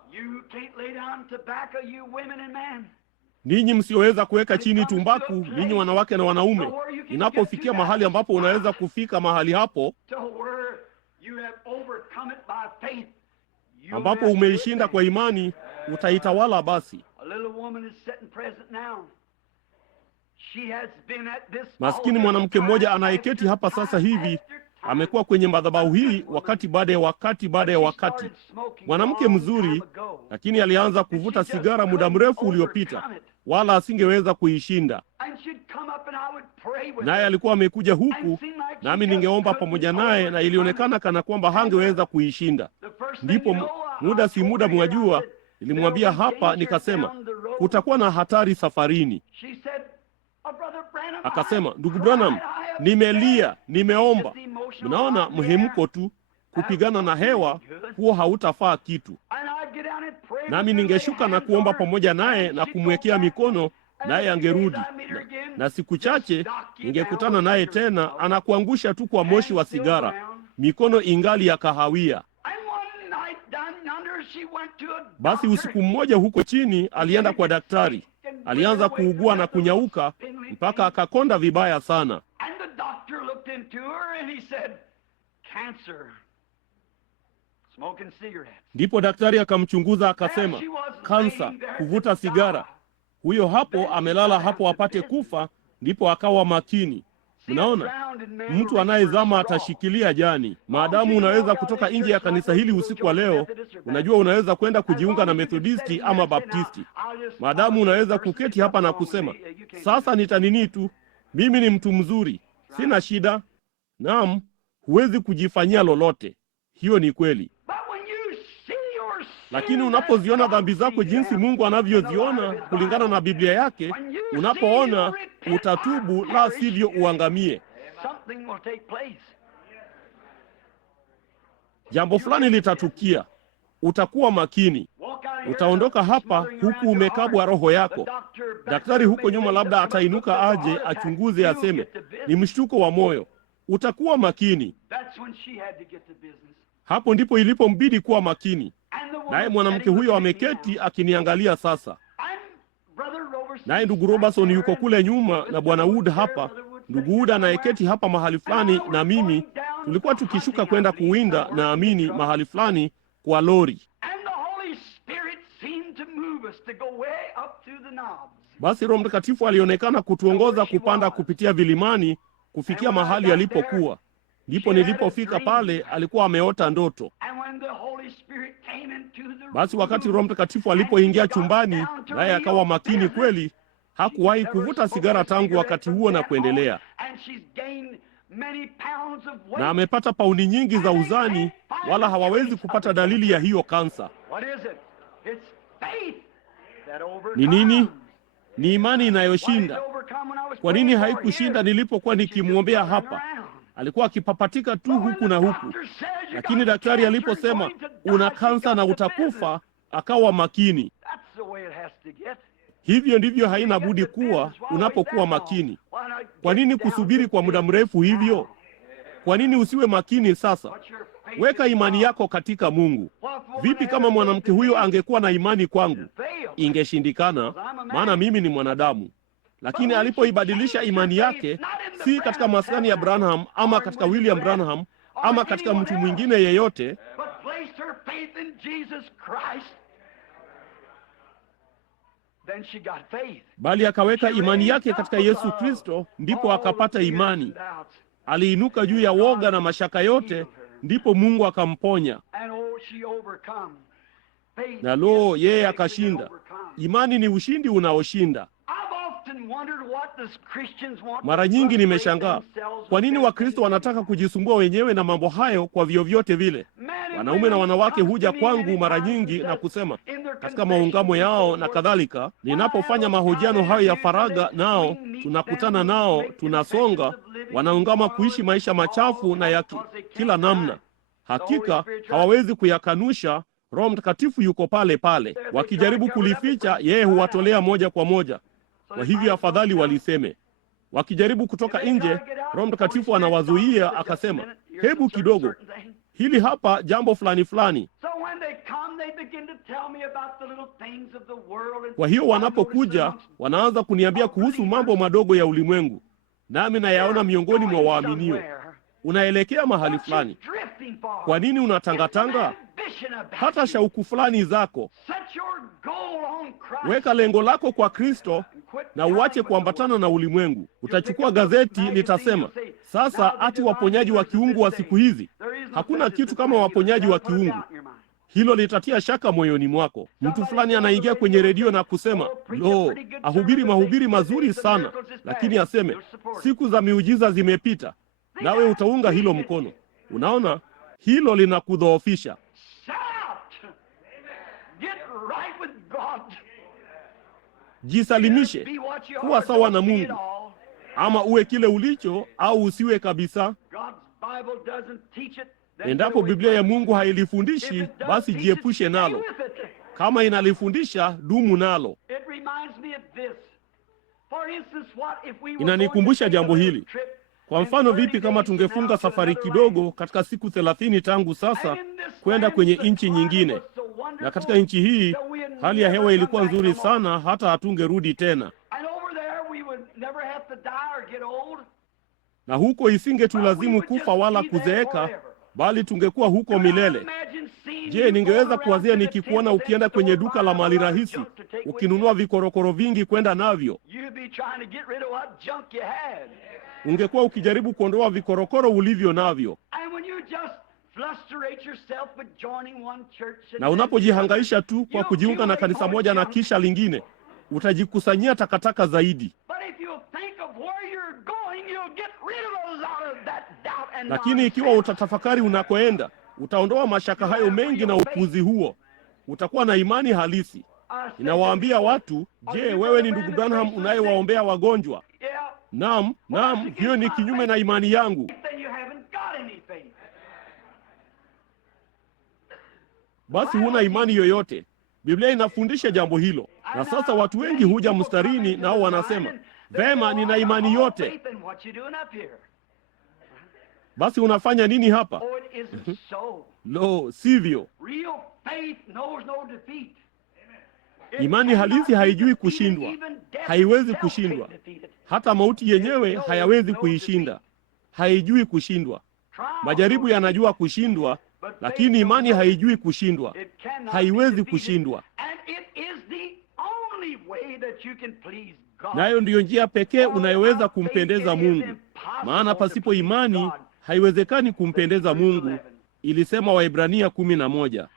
ninyi msioweza kuweka chini tumbaku, ninyi wanawake na wanaume. Inapofikia mahali ambapo unaweza kufika mahali hapo ambapo umeishinda kwa imani, utaitawala. Basi maskini mwanamke mmoja anayeketi hapa sasa hivi amekuwa kwenye madhabahu hii wakati baada ya wakati baada ya wakati. Mwanamke mzuri, lakini alianza kuvuta sigara muda mrefu uliopita, wala asingeweza kuishinda. Naye alikuwa amekuja huku, nami ningeomba pamoja naye, na ilionekana kana kwamba hangeweza kuishinda. Ndipo muda si muda, mwajua, nilimwambia hapa, nikasema kutakuwa na hatari safarini. Akasema, ndugu Branham, nimelia, nimeomba. Mnaona mhemko tu, kupigana na hewa, huo hautafaa kitu. Nami ningeshuka na kuomba pamoja naye na kumwekea mikono, naye angerudi. Na siku chache ningekutana naye tena, anakuangusha tu kwa moshi wa sigara, mikono ingali ya kahawia. Basi usiku mmoja huko chini alienda kwa daktari. Alianza kuugua na kunyauka mpaka akakonda vibaya sana. Ndipo daktari akamchunguza akasema, kansa, kuvuta sigara. Huyo hapo amelala hapo apate kufa. Ndipo akawa makini. Mnaona, mtu anayezama atashikilia jani. Maadamu unaweza kutoka nje ya kanisa hili usiku wa leo, unajua unaweza kwenda kujiunga na Methodisti ama Baptisti. Maadamu unaweza kuketi hapa na kusema, sasa nitanini tu, mimi ni mtu mzuri, sina shida. Naam, huwezi kujifanyia lolote. Hiyo ni kweli. Lakini unapoziona dhambi zako jinsi Mungu anavyoziona kulingana na Biblia yake, unapoona, utatubu, la sivyo uangamie. Jambo fulani litatukia. Utakuwa makini. Utaondoka hapa huku umekabwa roho yako. Daktari huko nyuma labda atainuka aje achunguze, aseme ni mshtuko wa moyo. Utakuwa makini. Hapo ndipo ilipombidi kuwa makini. Naye mwanamke huyo ameketi akiniangalia sasa. Naye ndugu Robertson yuko kule nyuma na bwana Wood hapa. Ndugu Wood anayeketi hapa mahali fulani, na mimi tulikuwa tukishuka kwenda kuwinda na amini mahali fulani kwa lori. Basi Roho Mtakatifu alionekana kutuongoza kupanda kupitia vilimani kufikia mahali alipokuwa. Ndipo nilipofika pale, alikuwa ameota ndoto. Basi wakati Roho Mtakatifu alipoingia chumbani, naye akawa makini kweli, hakuwahi kuvuta sigara tangu wakati huo na kuendelea. Na amepata pauni nyingi za uzani, wala hawawezi kupata dalili ya hiyo kansa. Ni nini? Ni imani inayoshinda. Kwa nini haikushinda nilipokuwa nikimwombea hapa? Alikuwa akipapatika tu huku na huku. Lakini daktari aliposema una kansa na utakufa, akawa makini. Hivyo ndivyo haina budi kuwa unapokuwa makini. Kwa nini kusubiri kwa muda mrefu hivyo? Kwa nini usiwe makini sasa? Weka imani yako katika Mungu. Vipi kama mwanamke huyo angekuwa na imani kwangu? Ingeshindikana, maana mimi ni mwanadamu. Lakini alipoibadilisha imani yake, si katika maskani ya Branham ama katika William Branham ama katika mtu mwingine yeyote, bali akaweka imani yake katika Yesu Kristo, ndipo akapata imani. Aliinuka juu ya woga na mashaka yote, ndipo Mungu akamponya. Na lo, yeye akashinda. Imani ni ushindi unaoshinda. Mara nyingi nimeshangaa, kwa nini Wakristo wanataka kujisumbua wenyewe na mambo hayo kwa vyovyote vile? Wanaume na wanawake huja kwangu mara nyingi na kusema katika maungamo yao na kadhalika, ninapofanya mahojiano hayo ya faraga nao, tunakutana nao, tunasonga, wanaungama kuishi maisha machafu na ya kila namna. Hakika hawawezi kuyakanusha. Roho Mtakatifu yuko pale pale. Wakijaribu kulificha, yeye huwatolea moja kwa moja. Kwa hivyo afadhali waliseme. Wakijaribu kutoka nje, Roho Mtakatifu anawazuia, akasema, hebu kidogo, hili hapa jambo fulani fulani. Kwa hiyo wanapokuja wanaanza kuniambia kuhusu mambo madogo ya ulimwengu, nami nayaona miongoni mwa waaminio. Unaelekea mahali fulani. Kwa nini unatangatanga? Hata shauku fulani zako. Weka lengo lako kwa Kristo na uache kuambatana na ulimwengu. Utachukua gazeti litasema, sasa ati waponyaji wa kiungu wa siku hizi. Hakuna kitu kama waponyaji wa kiungu. Hilo litatia shaka moyoni mwako. Mtu fulani anaingia kwenye redio na kusema, lo, ahubiri mahubiri mazuri sana, lakini aseme siku za miujiza zimepita. Nawe utaunga hilo mkono. Unaona, hilo linakudhoofisha. Jisalimishe, kuwa sawa na Mungu. Ama uwe kile ulicho au usiwe kabisa. Endapo Biblia ya Mungu hailifundishi, basi jiepushe nalo. Kama inalifundisha, dumu nalo. Inanikumbusha jambo hili. Kwa mfano, vipi kama tungefunga safari kidogo katika siku 30 tangu sasa kwenda kwenye nchi nyingine, na katika nchi hii hali ya hewa ilikuwa nzuri sana hata hatungerudi tena, na huko isingetulazimu kufa wala kuzeeka, bali tungekuwa huko milele. Je, ningeweza kuwazia nikikuona ukienda kwenye duka la mali rahisi ukinunua vikorokoro vingi kwenda navyo? Ungekuwa ukijaribu kuondoa vikorokoro ulivyo navyo. Na unapojihangaisha tu kwa kujiunga na kanisa moja na kisha lingine, utajikusanyia takataka zaidi. Lakini ikiwa utatafakari unakoenda, utaondoa mashaka hayo mengi na upuzi huo. Utakuwa na imani halisi. Ninawaambia watu, je, wewe ni ndugu Branham unayewaombea wagonjwa? Naam, hiyo ni kinyume na imani yangu. Basi huna imani yoyote. Biblia inafundisha jambo hilo. Na sasa watu wengi huja mstarini nao wanasema, vema, nina imani yote. Basi unafanya nini hapa? Lo, sivyo. Imani halisi haijui kushindwa. Haiwezi kushindwa. Hata mauti yenyewe hayawezi kuishinda. Haijui kushindwa. Majaribu yanajua kushindwa, lakini imani haijui kushindwa. Haiwezi kushindwa. Nayo ndiyo njia pekee unayoweza kumpendeza Mungu. Maana pasipo imani haiwezekani kumpendeza Mungu, ilisema Waebrania 11.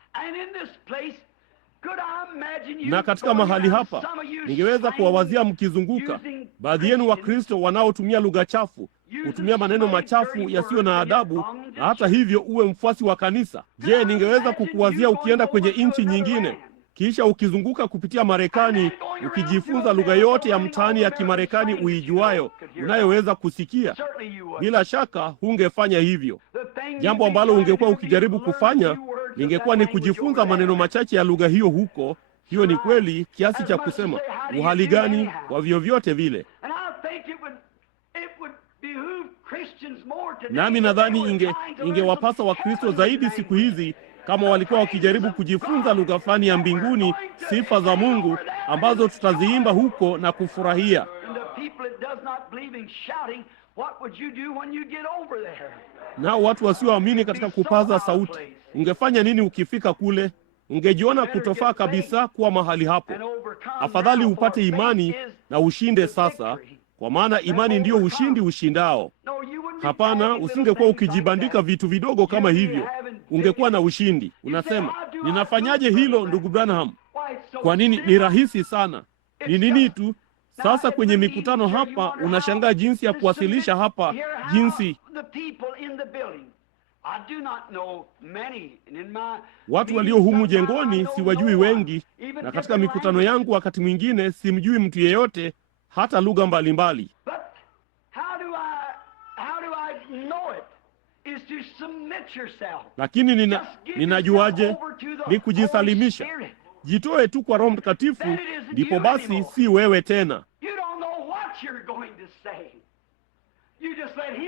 Na katika mahali hapa, ningeweza kuwawazia mkizunguka, baadhi yenu wa Kristo wanaotumia lugha chafu, kutumia maneno machafu yasiyo na adabu, na hata hivyo uwe mfuasi wa kanisa. Je, ningeweza kukuwazia ukienda kwenye nchi nyingine, kisha ukizunguka kupitia Marekani, ukijifunza lugha yote ya mtaani ya Kimarekani uijuayo, unayoweza kusikia? Bila shaka hungefanya hivyo. Jambo ambalo ungekuwa ukijaribu kufanya lingekuwa ni kujifunza maneno machache ya lugha hiyo huko. Hiyo ni kweli kiasi cha kusema, uhali gani, kwa vyovyote vile. Nami nadhani ingewapasa Wakristo zaidi siku hizi kama walikuwa wakijaribu kujifunza lugha fulani ya mbinguni, sifa za Mungu ambazo tutaziimba huko na kufurahia. Nao watu wasioamini katika kupaza sauti, ungefanya nini ukifika kule? Ungejiona kutofaa kabisa kuwa mahali hapo. Afadhali upate imani na ushinde sasa, kwa maana imani ndiyo ushindi ushindao. Hapana, usingekuwa ukijibandika vitu vidogo kama hivyo. Ungekuwa na ushindi. Unasema, ninafanyaje hilo ndugu Branham? Kwa nini? Ni rahisi sana. Ni nini tu? Sasa kwenye mikutano hapa unashangaa jinsi ya kuwasilisha hapa, jinsi watu walio humu jengoni siwajui wengi, na katika mikutano yangu wakati mwingine simjui mtu yeyote, hata lugha mbalimbali. Lakini ninajuaje? Ni kujisalimisha. Jitoe tu kwa Roho Mtakatifu, ndipo basi si wewe tena.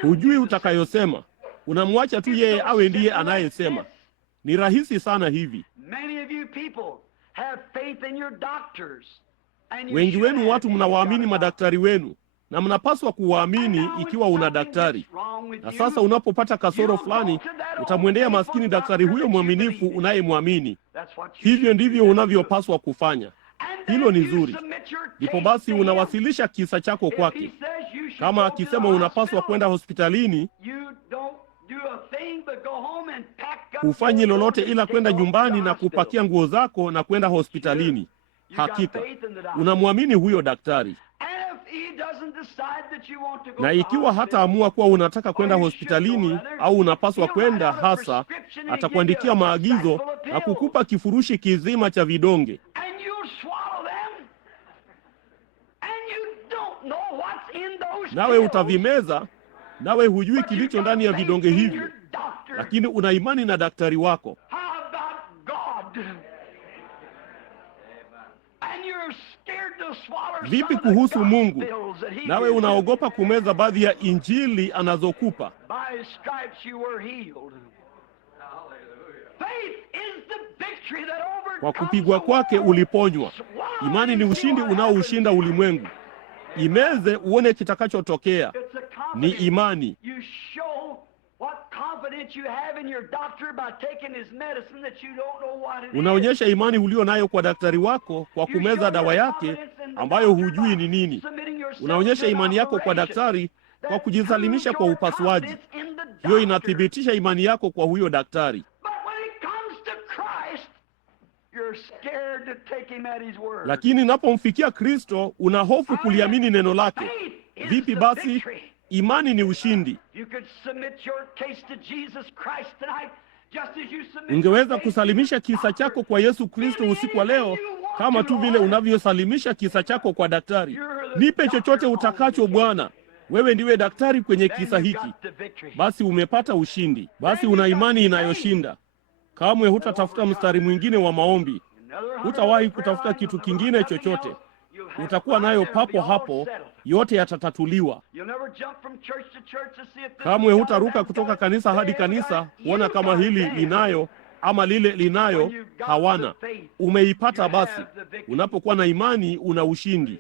Hujui utakayosema. Unamwacha tu yeye awe ndiye anayesema. Ni rahisi sana hivi. Wengi wenu watu mnawaamini madaktari wenu, na mnapaswa kuwaamini ikiwa una daktari. Na sasa unapopata kasoro fulani, utamwendea maskini daktari huyo mwaminifu unayemwamini. Hivyo ndivyo unavyopaswa kufanya. Hilo ni zuri. Ndipo basi unawasilisha kisa chako kwake. Kama akisema unapaswa kwenda hospitalini, hufanyi lolote ila kwenda nyumbani na kupakia nguo zako na kwenda hospitalini. Hakika unamwamini huyo daktari. Na ikiwa hataamua kuwa unataka kwenda hospitalini au unapaswa kwenda hasa, atakuandikia maagizo na kukupa kifurushi kizima cha vidonge. Nawe utavimeza, nawe hujui kilicho ndani ya vidonge hivyo, lakini una imani na daktari wako. Vipi kuhusu Mungu? Nawe unaogopa kumeza baadhi ya injili anazokupa. Kwa kupigwa kwake uliponywa. Imani ni ushindi unaoushinda ulimwengu. Imeze uone kitakachotokea. Ni imani. Unaonyesha imani ulio nayo kwa daktari wako kwa kumeza dawa yake ambayo hujui ni nini. Unaonyesha imani yako kwa daktari kwa kujisalimisha kwa upasuaji. Hiyo inathibitisha imani yako kwa huyo daktari. Lakini napomfikia Kristo, una hofu kuliamini neno lake. Vipi basi? Imani ni ushindi. Ungeweza kusalimisha kisa chako kwa Yesu Kristo usiku wa leo kama tu vile unavyosalimisha kisa chako kwa daktari. Nipe chochote utakacho Bwana. Wewe ndiwe daktari kwenye kisa hiki. Basi umepata ushindi. Basi una imani inayoshinda. Kamwe hutatafuta mstari mwingine wa maombi. Hutawahi kutafuta kitu kingine chochote. Utakuwa nayo papo hapo, yote yatatatuliwa. Kamwe hutaruka kutoka kanisa hadi kanisa kuona kama hili linayo ama lile linayo. Hawana. Umeipata basi. Unapokuwa na imani una ushindi.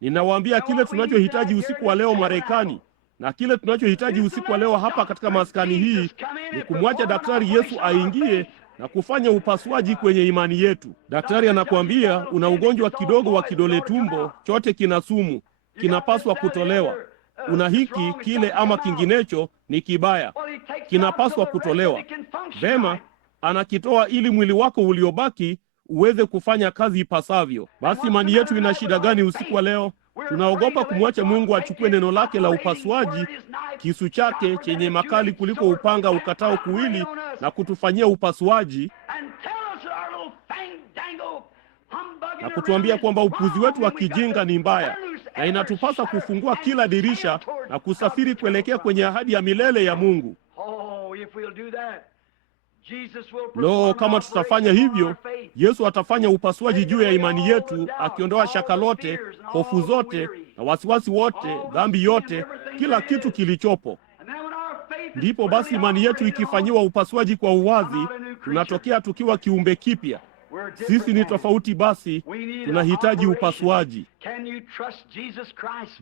Ninawaambia kile tunachohitaji usiku wa leo Marekani, na kile tunachohitaji usiku wa leo hapa katika maskani hii ni kumwacha daktari Yesu aingie na kufanya upasuaji kwenye imani yetu. Daktari anakuambia una ugonjwa kidogo wa kidole tumbo, chote kina sumu, kinapaswa kutolewa. Una hiki kile ama kinginecho ni kibaya, kinapaswa kutolewa. Vema, anakitoa ili mwili wako uliobaki uweze kufanya kazi ipasavyo. Basi imani yetu ina shida gani usiku wa leo? Tunaogopa kumwacha Mungu achukue neno lake la upasuaji, kisu chake chenye makali kuliko upanga ukatao kuwili, na kutufanyia upasuaji na kutuambia kwamba upuzi wetu wa kijinga ni mbaya, na inatupasa kufungua kila dirisha na kusafiri kuelekea kwenye ahadi ya milele ya Mungu. Lo, kama tutafanya hivyo, Yesu atafanya upasuaji juu ya imani yetu, akiondoa shaka lote, hofu zote na wasiwasi wote, dhambi yote, kila kitu kilichopo. Ndipo basi imani yetu ikifanyiwa upasuaji kwa uwazi, tunatokea tukiwa kiumbe kipya. Sisi ni tofauti basi, tunahitaji upasuaji.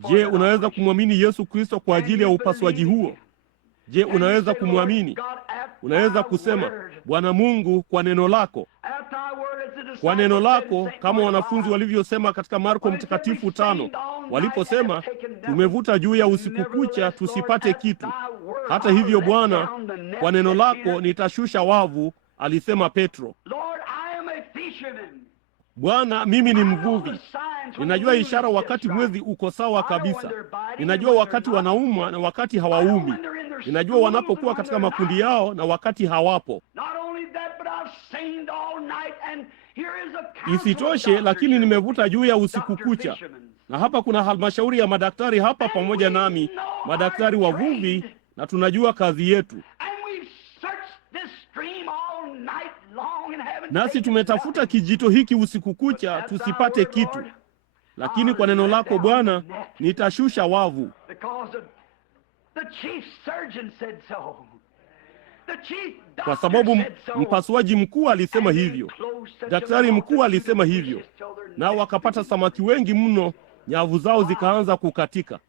Je, unaweza kumwamini Yesu Kristo kwa ajili ya upasuaji huo? Je, unaweza kumwamini? Unaweza kusema, Bwana Mungu, kwa neno lako. Kwa neno lako, kama wanafunzi walivyosema katika Marko Mtakatifu 5, waliposema, tumevuta juu ya usiku kucha tusipate kitu. Hata hivyo Bwana, kwa neno lako nitashusha wavu, alisema Petro. Bwana, mimi ni mvuvi. Ninajua ishara wakati mwezi uko sawa kabisa. Ninajua wakati wanauma na wakati hawaumi. Ninajua wanapokuwa katika makundi yao na wakati hawapo. Isitoshe, lakini nimevuta juu ya usiku kucha. Na hapa kuna halmashauri ya madaktari hapa pamoja nami, madaktari wavuvi, na tunajua kazi yetu. Nasi tumetafuta kijito hiki usiku kucha tusipate kitu. Lakini kwa neno lako Bwana, nitashusha wavu. kwa sababu mpasuaji mkuu alisema hivyo, daktari mkuu alisema hivyo, nao wakapata samaki wengi mno, nyavu zao zikaanza kukatika.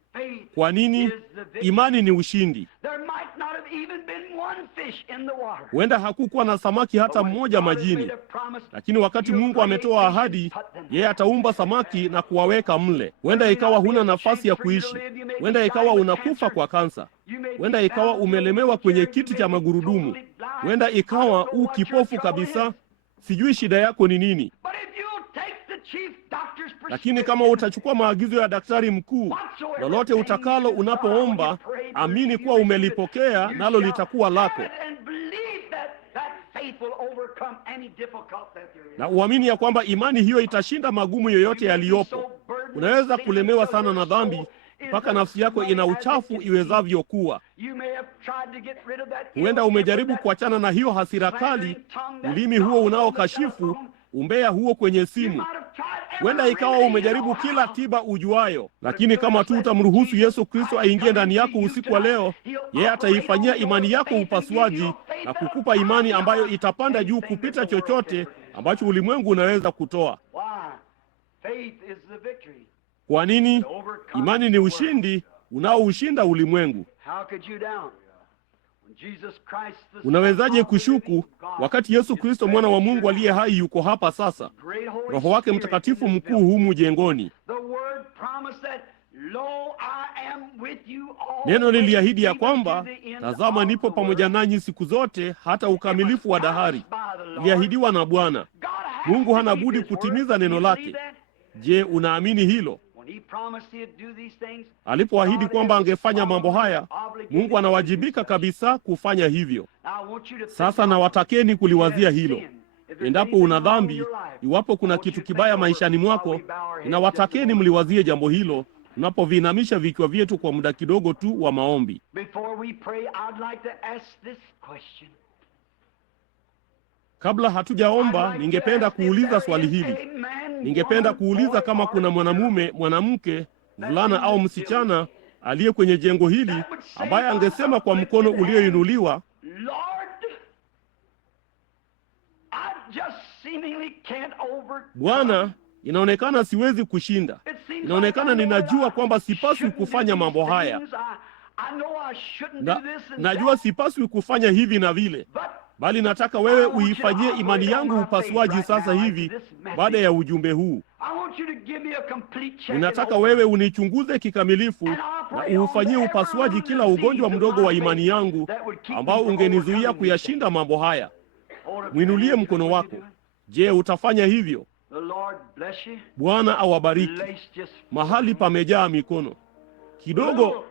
Kwa nini? Imani ni ushindi. Huenda hakukuwa na samaki hata mmoja majini, lakini wakati Mungu ametoa ahadi, yeye ataumba samaki na kuwaweka mle. Huenda ikawa huna nafasi ya kuishi, huenda ikawa unakufa kwa kansa, huenda ikawa umelemewa kwenye kiti cha magurudumu, huenda ikawa kipofu kabisa. Sijui shida yako ni nini, lakini kama utachukua maagizo ya daktari mkuu, lolote utakalo unapoomba, amini kuwa umelipokea, nalo litakuwa lako, na uamini ya kwamba imani hiyo itashinda magumu yoyote yaliyopo. Unaweza kulemewa sana na dhambi mpaka nafsi yako ina uchafu iwezavyo kuwa. Huenda umejaribu kuachana na hiyo hasira kali, ulimi huo unaokashifu, umbea huo kwenye simu. Huenda ikawa umejaribu kila tiba ujuayo, lakini kama tu utamruhusu Yesu Kristo aingie ndani yako usiku wa leo, yeye ataifanyia imani yako upasuaji na kukupa imani ambayo itapanda juu kupita chochote ambacho ulimwengu unaweza kutoa. Kwa nini? Imani ni ushindi unaoushinda ulimwengu. Unawezaje kushuku wakati Yesu Kristo mwana wa Mungu aliye hai yuko hapa sasa, Roho wake Mtakatifu mkuu humu jengoni? Neno liliahidi ya kwamba, tazama nipo pamoja nanyi siku zote hata ukamilifu wa dahari. Liliahidiwa na Bwana. Mungu hana budi kutimiza neno lake. Je, unaamini hilo? Alipoahidi kwamba angefanya mambo haya, Mungu anawajibika kabisa kufanya hivyo. Sasa nawatakeni kuliwazia hilo. Endapo una dhambi, iwapo kuna kitu kibaya maishani mwako, ninawatakeni mliwazie jambo hilo tunapoviinamisha vichwa vyetu kwa muda kidogo tu wa maombi. Kabla hatujaomba, ningependa kuuliza swali hili. Ningependa kuuliza kama kuna mwanamume, mwanamke, mvulana au msichana aliye kwenye jengo hili ambaye angesema kwa mkono ulioinuliwa, Bwana, inaonekana siwezi kushinda. Inaonekana ninajua kwamba sipaswi kufanya mambo haya. Najua sipaswi kufanya hivi na vile. Bali nataka wewe uifanyie imani yangu upasuaji sasa hivi baada ya ujumbe huu. Ninataka wewe unichunguze kikamilifu na uufanyie upasuaji kila ugonjwa mdogo wa imani yangu ambao ungenizuia kuyashinda mambo haya. Mwinulie mkono wako. Je, utafanya hivyo? Bwana awabariki. Mahali pamejaa mikono. Kidogo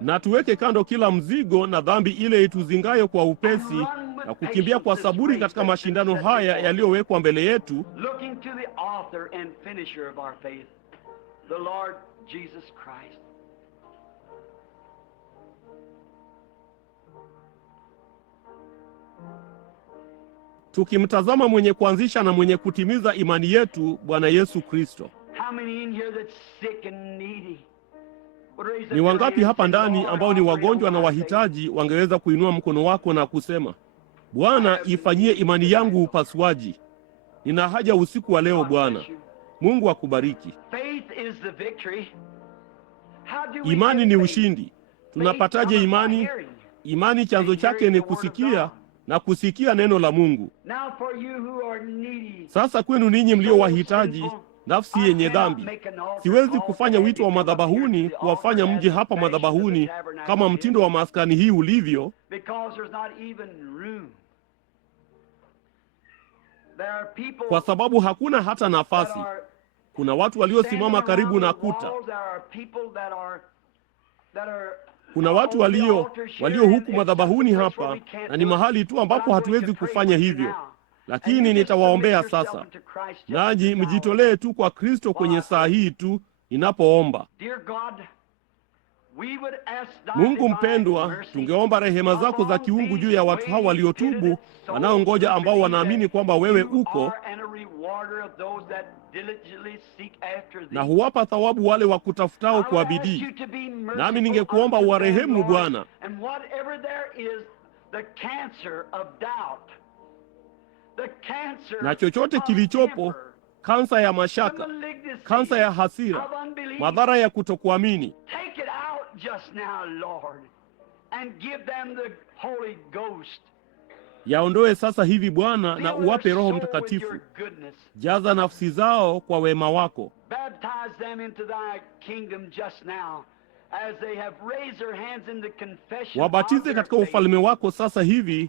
na tuweke kando kila mzigo na dhambi ile ituzingayo kwa upesi, na kukimbia kwa saburi katika mashindano haya yaliyowekwa mbele yetu, tukimtazama mwenye kuanzisha na mwenye kutimiza imani yetu, Bwana Yesu Kristo. Ni wangapi hapa ndani ambao ni wagonjwa na wahitaji wangeweza kuinua mkono wako na kusema, Bwana, ifanyie imani yangu upasuaji. Nina haja usiku wa leo Bwana. Mungu akubariki. Imani ni ushindi. Tunapataje imani? Imani chanzo chake ni kusikia, na kusikia neno la Mungu. Sasa kwenu ninyi mlio wahitaji, nafsi yenye dhambi, siwezi kufanya wito wa madhabahuni kuwafanya mje hapa madhabahuni kama mtindo wa maskani hii ulivyo, kwa sababu hakuna hata nafasi. Kuna watu waliosimama karibu na kuta. Kuna watu walio huku madhabahuni hapa, na ni mahali tu ambapo hatuwezi kufanya hivyo. Lakini nitawaombea sasa. Nanyi mjitolee tu kwa Kristo kwenye saa hii tu ninapoomba. Mungu mpendwa, tungeomba rehema zako za kiungu juu ya watu hawa waliotubu, wanaongoja, ambao wanaamini kwamba wewe uko na huwapa thawabu wale wakutafutao kwa bidii. Nami ningekuomba uwarehemu Bwana, na chochote kilichopo, kansa ya mashaka, kansa ya hasira, madhara ya kutokuamini, yaondoe sasa hivi Bwana, na uwape Roho Mtakatifu. Jaza nafsi zao kwa wema wako. Wabatize katika ufalme wako sasa hivi,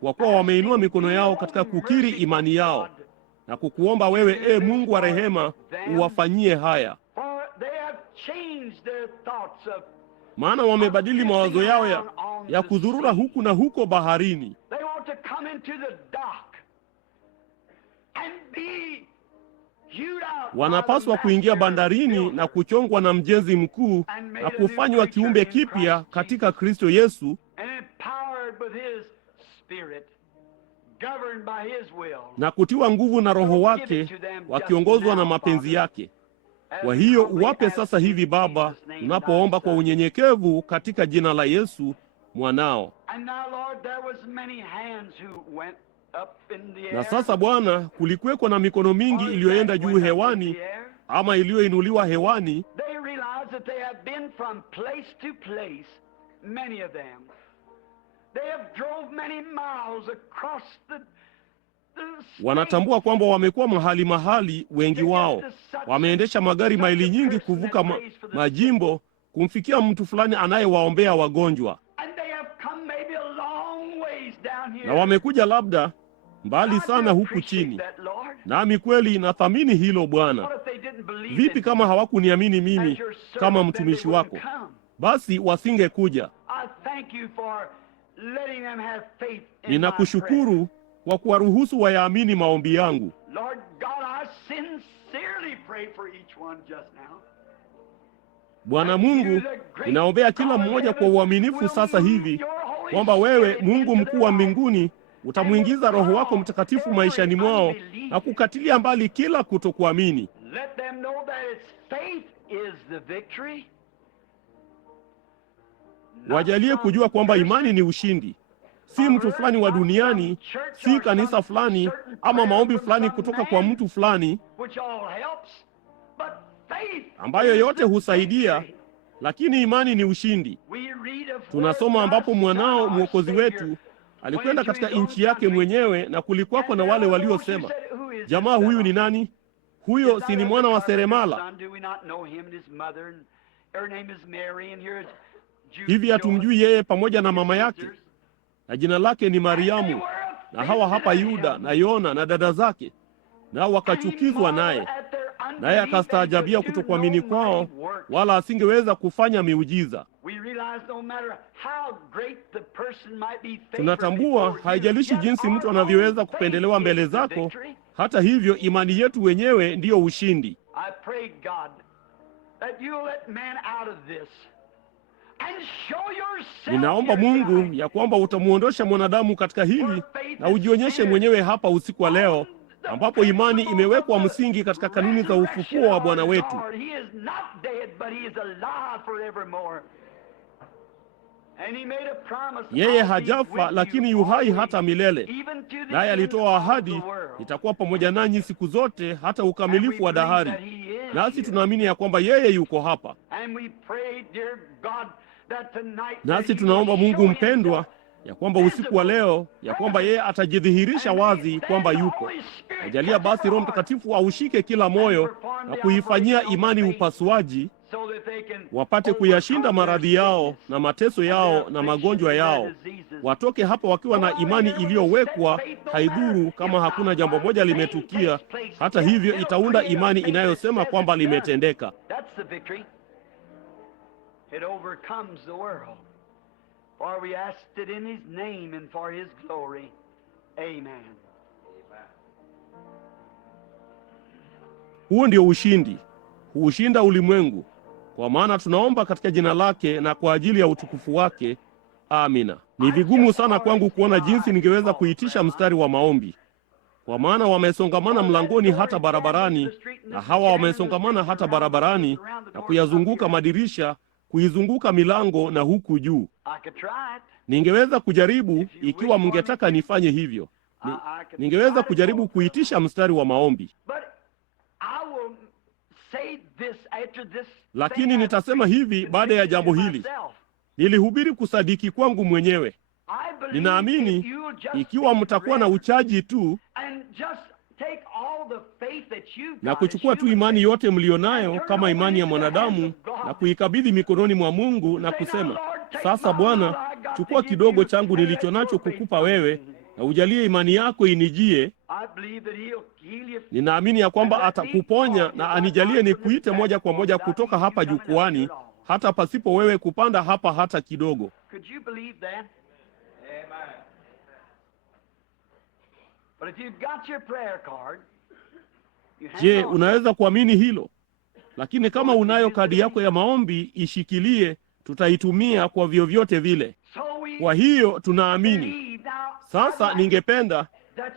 kwa kuwa wameinua mikono yao katika kukiri imani yao na kukuomba wewe, Mungu wa rehema, uwafanyie haya. Maana wamebadili mawazo yao ya kudhurura huku na huko baharini. Wanapaswa kuingia bandarini na kuchongwa na mjenzi mkuu na kufanywa kiumbe kipya katika Kristo Yesu, na kutiwa nguvu na Roho wake, wakiongozwa na mapenzi yake. Kwa hiyo uwape sasa hivi Baba, tunapoomba kwa unyenyekevu katika jina la Yesu mwanao. Na sasa Bwana, kulikuweko na mikono mingi iliyoenda juu hewani ama iliyoinuliwa hewani. Wanatambua kwamba wamekuwa mahali, wengi wao wameendesha magari maili nyingi kuvuka majimbo kumfikia mtu fulani anayewaombea wagonjwa, na wamekuja labda mbali sana huku chini. Nami kweli nathamini hilo Bwana. Vipi kama hawakuniamini mimi kama mtumishi wako? Basi wasingekuja. Ninakushukuru kwa kuwaruhusu wayaamini maombi yangu. Bwana Mungu, ninaombea kila mmoja kwa uaminifu sasa hivi, kwamba wewe Mungu mkuu wa mbinguni utamwingiza Roho wako Mtakatifu maishani mwao na kukatilia mbali kila kutokuamini. Wajalie kujua kwamba imani ni ushindi, si mtu fulani wa duniani, si kanisa fulani ama maombi fulani kutoka kwa mtu fulani, ambayo yote husaidia, lakini imani ni ushindi. Tunasoma ambapo mwanao Mwokozi wetu alikwenda katika nchi yake mwenyewe, na kulikuwako na wale waliosema, jamaa huyu ni nani? Huyo si ni mwana wa seremala? Hivi hatumjui yeye pamoja na mama yake? Na jina lake ni Mariamu, na hawa hapa Yuda na Yona na dada zake. Nao wakachukizwa naye akastaajabia kutokuamini kwao, wala asingeweza kufanya miujiza. Tunatambua haijalishi jinsi mtu anavyoweza kupendelewa mbele zako, hata hivyo imani yetu wenyewe ndiyo ushindi. Ninaomba Mungu ya kwamba utamuondosha mwanadamu katika hili na ujionyeshe mwenyewe hapa usiku wa leo, ambapo imani imewekwa msingi katika kanuni za ufufuo wa Bwana wetu. Yeye hajafa, lakini yu hai hata milele. Naye alitoa ahadi, nitakuwa pamoja nanyi siku zote hata ukamilifu wa dahari. Nasi tunaamini ya kwamba yeye yuko hapa. Nasi tunaomba Mungu mpendwa, ya kwamba usiku wa leo, ya kwamba yeye atajidhihirisha wazi kwamba yupo. Ajalia basi Roho Mtakatifu aushike kila moyo na kuifanyia imani upasuaji, wapate kuyashinda maradhi yao na mateso yao na magonjwa yao. Watoke hapa wakiwa na imani iliyowekwa, haidhuru kama hakuna jambo moja limetukia. Hata hivyo itaunda imani inayosema kwamba limetendeka. It overcomes the world. For we asked it in His name and for His glory. Amen. Huo ndio ushindi, huushinda ulimwengu, kwa maana tunaomba katika jina lake na kwa ajili ya utukufu wake. Amina. Ni vigumu sana kwangu kuona jinsi ningeweza kuitisha mstari wa maombi, kwa maana wamesongamana mlangoni hata barabarani, na hawa wamesongamana hata barabarani, na kuyazunguka madirisha, kuizunguka milango na huku juu. Ningeweza kujaribu ikiwa mngetaka nifanye hivyo. Ningeweza kujaribu kuitisha mstari wa maombi. Lakini nitasema hivi baada ya jambo hili. Nilihubiri kusadiki kwangu mwenyewe. Ninaamini ikiwa mtakuwa na uchaji tu na kuchukua tu imani yote mlionayo kama imani ya mwanadamu na kuikabidhi mikononi mwa Mungu na kusema, sasa Bwana, chukua kidogo changu nilicho nacho kukupa wewe na ujalie imani yako inijie. Ninaamini ya kwamba atakuponya na anijalie nikuite moja kwa moja kutoka hapa jukwani, hata pasipo wewe kupanda hapa hata kidogo. Je, unaweza kuamini hilo? Lakini kama unayo kadi yako ya maombi, ishikilie, tutaitumia kwa vyovyote vile. Kwa hiyo tunaamini. Sasa ningependa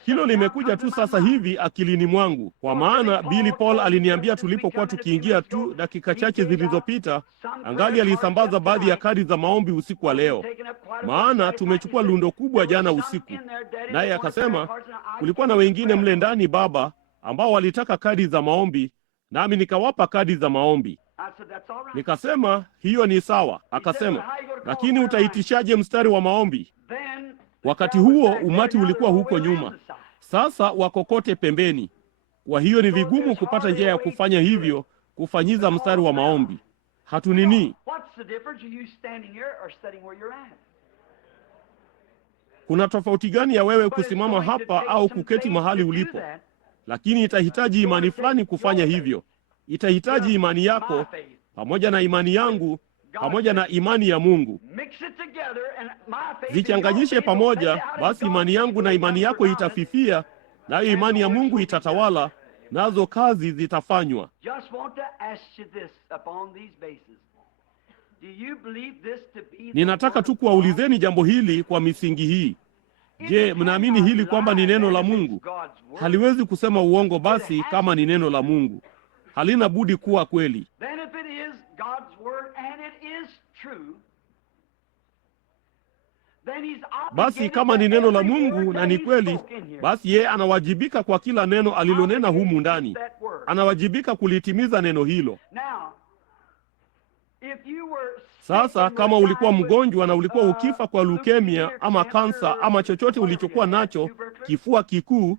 hilo limekuja tu sasa hivi akilini mwangu, kwa maana Billy Paul aliniambia tulipokuwa tukiingia tu dakika chache zilizopita, angali alisambaza baadhi ya kadi za maombi usiku wa leo, maana tumechukua lundo kubwa jana usiku. Naye akasema kulikuwa na wengine mle ndani baba, ambao walitaka kadi za maombi, nami nikawapa kadi za maombi. Nikasema hiyo ni sawa. Akasema, lakini utaitishaje mstari wa maombi? Wakati huo umati ulikuwa huko nyuma, sasa wako kote pembeni. Kwa hiyo ni vigumu kupata njia ya kufanya hivyo, kufanyiza mstari wa maombi. Hatunini. Kuna tofauti gani ya wewe kusimama hapa au kuketi mahali ulipo? Lakini itahitaji imani fulani kufanya hivyo. Itahitaji imani yako pamoja na imani yangu pamoja na imani ya Mungu. Zichanganyishe pamoja, basi imani yangu na imani yako itafifia, nayo imani ya Mungu itatawala, nazo kazi zitafanywa. Ninataka tu kuwaulizeni jambo hili kwa misingi hii. Je, mnaamini hili kwamba ni neno la Mungu? Haliwezi kusema uongo basi kama ni neno la Mungu. Halina budi kuwa kweli. Basi kama ni neno la Mungu na ni kweli, basi yeye anawajibika kwa kila neno alilonena humu ndani. Anawajibika kulitimiza neno hilo. Sasa kama ulikuwa mgonjwa na ulikuwa ukifa kwa leukemia ama kansa ama chochote ulichokuwa nacho, kifua kikuu,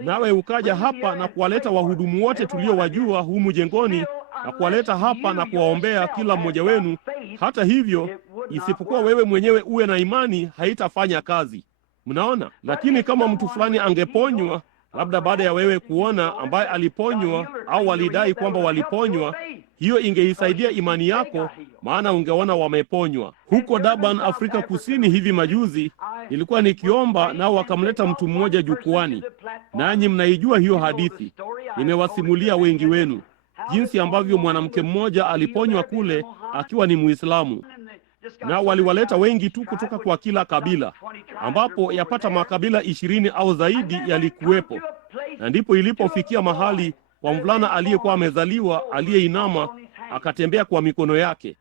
nawe ukaja hapa na kuwaleta wahudumu wote tuliowajua humu jengoni na kuwaleta hapa na kuwaombea kila mmoja wenu, hata hivyo isipokuwa wewe mwenyewe uwe na imani, haitafanya kazi. Mnaona? Lakini kama mtu fulani angeponywa, labda baada ya wewe kuona ambaye aliponywa au walidai kwamba waliponywa, hiyo ingeisaidia imani yako, maana ungeona wameponywa. Huko Durban, Afrika Kusini hivi majuzi, nilikuwa nikiomba nao wakamleta mtu mmoja jukwani. Nanyi mnaijua hiyo hadithi. Nimewasimulia wengi wenu jinsi ambavyo mwanamke mmoja aliponywa kule akiwa ni Muislamu. Na waliwaleta wengi tu kutoka kwa kila kabila, ambapo yapata makabila 20 au zaidi yalikuwepo. Na ndipo ilipofikia mahali kwa mvulana aliyekuwa amezaliwa, aliyeinama, akatembea kwa mikono yake.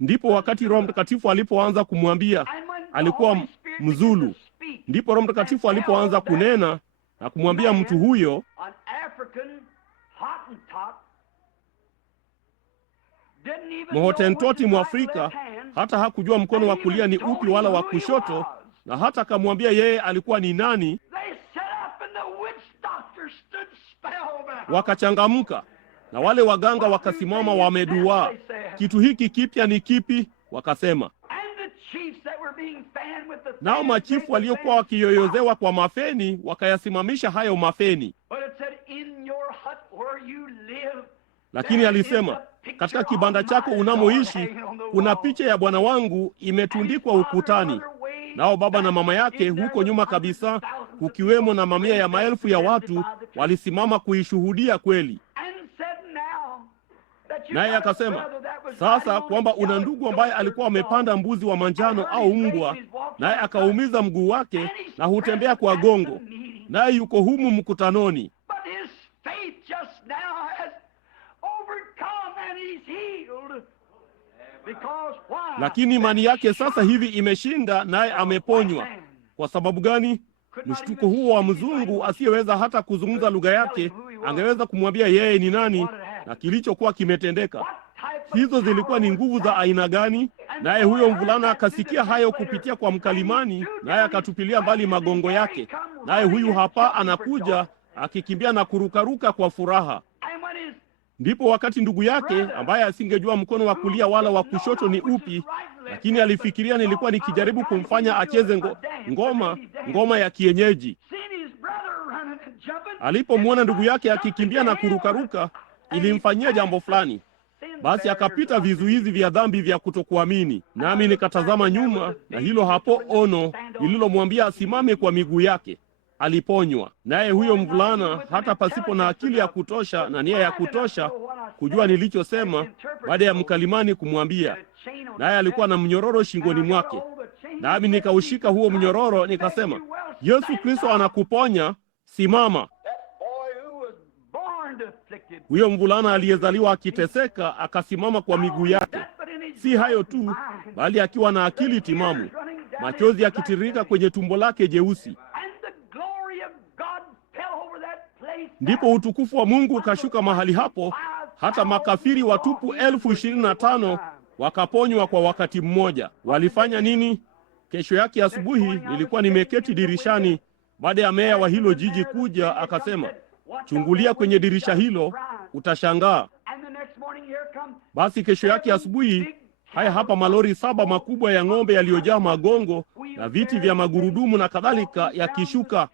Ndipo wakati Roho Mtakatifu alipoanza kumwambia, alikuwa Mzulu, ndipo Roho Mtakatifu alipoanza kunena na kumwambia mtu huyo, Mhotentoti Mwafrika, hata hakujua mkono wa kulia ni upi wala wa kushoto, na hata akamwambia yeye alikuwa ni nani. Wakachangamka, na wale waganga wakasimama wameduaa. Kitu hiki kipya ni kipi? Wakasema. Nao machifu waliokuwa wakiyoyozewa kwa mafeni wakayasimamisha hayo mafeni. Lakini alisema, katika kibanda chako unamoishi kuna picha ya Bwana wangu imetundikwa ukutani. Nao baba na mama yake huko nyuma kabisa, kukiwemo na mamia ya maelfu ya watu, walisimama kuishuhudia kweli. Naye akasema, Sasa kwamba una ndugu ambaye alikuwa amepanda mbuzi wa manjano au mbwa, naye akaumiza mguu wake na hutembea kwa gongo, naye yuko humu mkutanoni. Lakini imani yake sasa hivi imeshinda, naye ameponywa. Kwa sababu gani? Mshtuko huo wa mzungu asiyeweza hata kuzungumza lugha yake angeweza kumwambia yeye ni nani na kilichokuwa kimetendeka. Hizo zilikuwa ni nguvu za aina gani? Naye huyo mvulana akasikia hayo kupitia kwa mkalimani, naye akatupilia mbali magongo yake, naye huyu hapa anakuja akikimbia na kurukaruka kwa furaha. Ndipo wakati ndugu yake ambaye asingejua mkono wa kulia wala wa kushoto ni upi, lakini alifikiria nilikuwa nikijaribu kumfanya acheze ngoma ya kienyeji, alipomwona ndugu yake akikimbia na kurukaruka, ilimfanyia jambo fulani. Basi akapita vizuizi vya dhambi vya kutokuamini, nami nikatazama nyuma, na hilo hapo ono lililomwambia asimame kwa miguu yake. Aliponywa. Naye huyo mvulana, hata pasipo na akili ya kutosha na nia ya kutosha kujua nilichosema, baada ya mkalimani kumwambia, naye alikuwa na mnyororo shingoni mwake. Nami nikaushika huo mnyororo, nikasema, Yesu Kristo anakuponya, simama. Huyo mvulana aliyezaliwa akiteseka akasimama kwa miguu yake. Si hayo tu, bali akiwa na akili timamu, machozi yakitiririka kwenye tumbo lake jeusi. Ndipo utukufu wa Mungu ukashuka mahali hapo, hata makafiri watupu 25,000 wakaponywa kwa wakati mmoja. Walifanya nini? Kesho yake asubuhi nilikuwa nimeketi dirishani, baada ya meya wa hilo jiji kuja, akasema, chungulia kwenye dirisha hilo, utashangaa. Basi kesho yake asubuhi, haya hapa malori 7 makubwa ya ng'ombe yaliyojaa magongo na viti vya magurudumu na kadhalika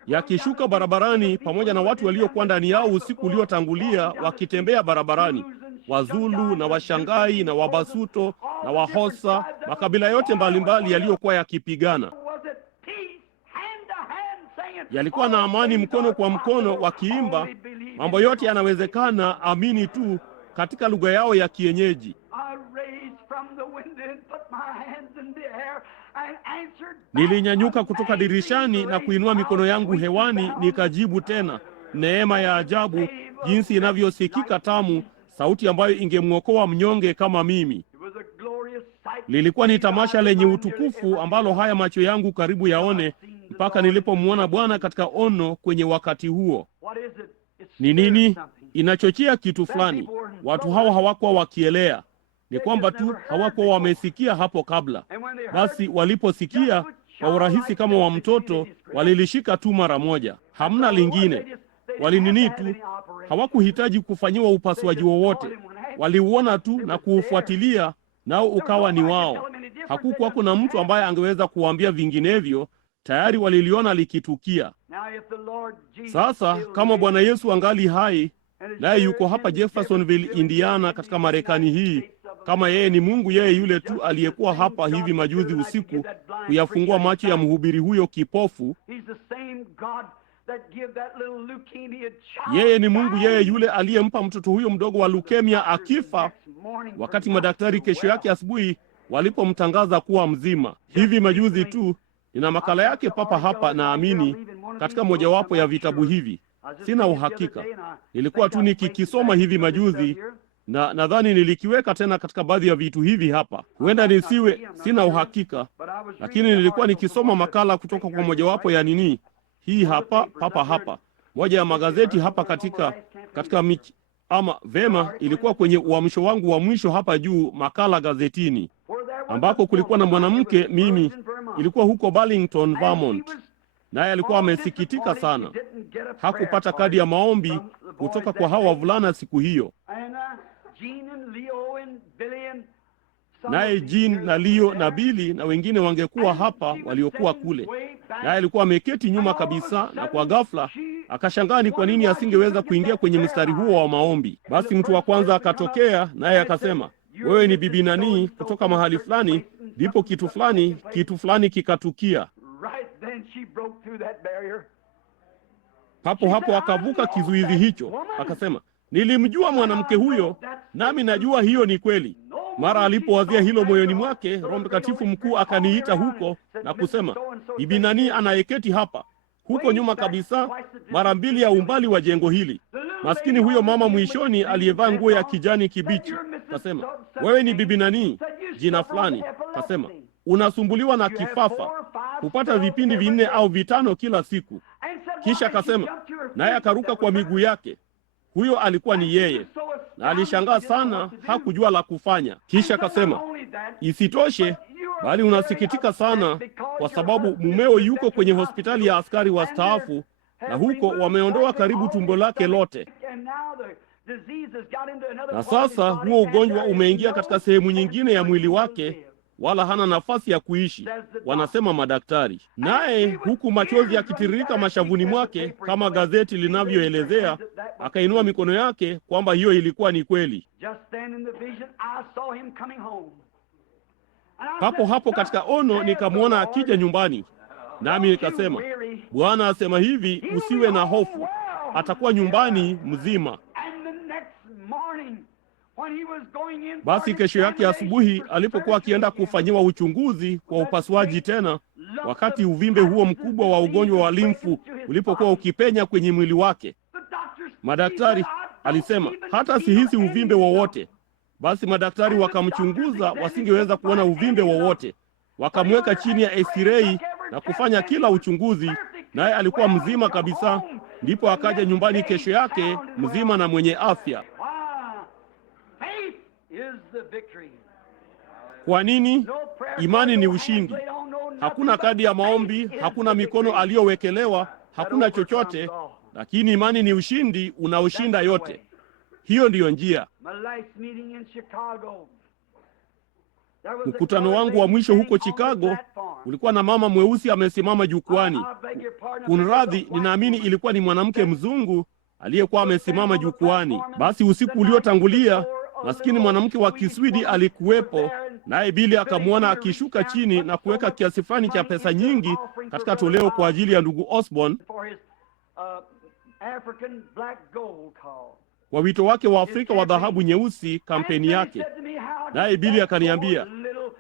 yakishuka barabarani, pamoja na watu waliokuwa ndani yao usiku uliotangulia wakitembea barabarani, Wazulu na Washangai na Wabasuto na Wahosa, makabila yote mbalimbali yaliyokuwa yakipigana. Yalikuwa na amani, mkono kwa mkono, wakiimba, mambo yote yanawezekana, amini tu, katika lugha yao ya kienyeji. Nilinyanyuka kutoka dirishani na kuinua mikono yangu hewani, nikajibu tena, neema ya ajabu, jinsi inavyosikika tamu, sauti ambayo ingemwokoa mnyonge kama mimi. Lilikuwa ni tamasha lenye utukufu ambalo haya macho yangu karibu yaone, mpaka nilipomwona Bwana katika ono kwenye wakati huo. Ni nini? Inachochea kitu fulani. Watu hao hawakuwa wakielea, ni kwamba tu hawakuwa wamesikia hapo kabla. Basi waliposikia kwa urahisi kama wa mtoto, walilishika tu mara moja, hamna lingine. Walinini tu, hawakuhitaji kufanyiwa upasuaji wowote. Waliuona tu na kuufuatilia, nao ukawa ni wao. Hakukuwa kuna mtu ambaye angeweza kuwaambia vinginevyo. Tayari waliliona likitukia. Sasa kama Bwana Yesu angali hai, naye yuko hapa Jeffersonville, Indiana, katika Marekani hii, kama yeye ni Mungu, yeye yule tu aliyekuwa hapa hivi majuzi usiku kuyafungua macho ya mhubiri huyo kipofu, yeye ni Mungu, yeye yule aliyempa mtoto huyo mdogo wa leukemia akifa, wakati madaktari kesho yake asubuhi walipomtangaza kuwa mzima. Hivi majuzi tu, nina makala yake papa hapa, naamini katika mojawapo ya vitabu hivi. Sina uhakika, nilikuwa tu nikikisoma hivi majuzi, na nadhani nilikiweka tena katika baadhi ya vitu hivi hapa. Huenda nisiwe, sina uhakika, lakini nilikuwa nikisoma makala kutoka kwa mojawapo ya nini hii hapa papa hapa, moja ya magazeti hapa katika vema, ilikuwa kwenye uamsho wangu wa mwisho hapa juu, makala gazetini, ambako kulikuwa na mwanamke, mimi ilikuwa huko Burlington, Vermont, naye alikuwa amesikitika sana, hakupata kadi ya maombi kutoka kwa hawa wavulana siku hiyo. Naye Jean na Leo na Billy na wengine wangekuwa hapa waliokuwa kule, naye alikuwa ameketi nyuma kabisa, na kwa ghafla akashangaa ni kwa nini asingeweza kuingia kwenye mstari huo wa maombi. Basi mtu wa kwanza akatokea, naye akasema, wewe ni bibi nani kutoka mahali fulani? Ndipo kitu fulani kikatukia. Papo hapo akavuka kizuizi hicho, akasema, nilimjua mwanamke huyo, nami najua hiyo ni kweli. Mara alipowazia hilo moyoni mwake, Roho Mtakatifu mkuu akaniita huko na kusema, bibi nani anayeketi hapa huko nyuma kabisa, mara mbili ya umbali wa jengo hili. Maskini huyo mama mwishoni aliyevaa nguo ya kijani kibichi kasema, wewe ni bibi nani? Jina fulani. Kasema, unasumbuliwa na kifafa, hupata vipindi 4 au 5 kila siku. Kisha kasema, naye akaruka kwa miguu yake. Huyo alikuwa ni yeye, na alishangaa sana, hakujua la kufanya. Kisha kasema, isitoshe, bali unasikitika sana kwa sababu mumeo yuko kwenye hospitali ya askari wastaafu, na huko wameondoa karibu tumbo lake lote. Na sasa huo ugonjwa umeingia katika sehemu nyingine ya mwili wake, wala hana nafasi ya kuishi, wanasema madaktari. Naye huku machozi yakitiririka mashavuni mwake, kama gazeti linavyoelezea, akainua mikono yake kwamba hiyo ilikuwa ni kweli. Papo hapo katika ono nikamwona akija nyumbani, nami nikasema, Bwana asema hivi, usiwe na hofu, atakuwa nyumbani mzima. Basi kesho yake asubuhi alipokuwa akienda kufanyiwa uchunguzi kwa upasuaji tena, wakati uvimbe huo mkubwa wa ugonjwa wa limfu ulipokuwa ukipenya kwenye mwili wake, madaktari alisema hata sihisi uvimbe wowote. Basi madaktari wakamchunguza, wasingeweza kuona uvimbe wowote. Wakamweka chini ya x-ray na kufanya kila uchunguzi, naye alikuwa mzima kabisa. Ndipo akaja nyumbani kesho yake mzima na mwenye afya. Kwa nini? Imani ni ushindi. Hakuna kadi ya maombi, hakuna mikono aliyowekelewa, hakuna chochote, lakini imani ni ushindi unaoshinda yote. Hiyo ndiyo njia. Mkutano wangu wa mwisho huko Chicago, ulikuwa na mama mweusi amesimama jukwani. Kunradhi, ninaamini ilikuwa ni mwanamke mzungu aliyekuwa amesimama jukwani. Basi usiku uliotangulia, maskini mwanamke wa Kiswidi alikuwepo, naye Bili akamwona akishuka chini na kuweka kiasi fulani cha pesa nyingi katika toleo kwa ajili ya ndugu Osborne kwa wito wake wa Afrika wa dhahabu nyeusi, kampeni yake. Naye Bili akaniambia,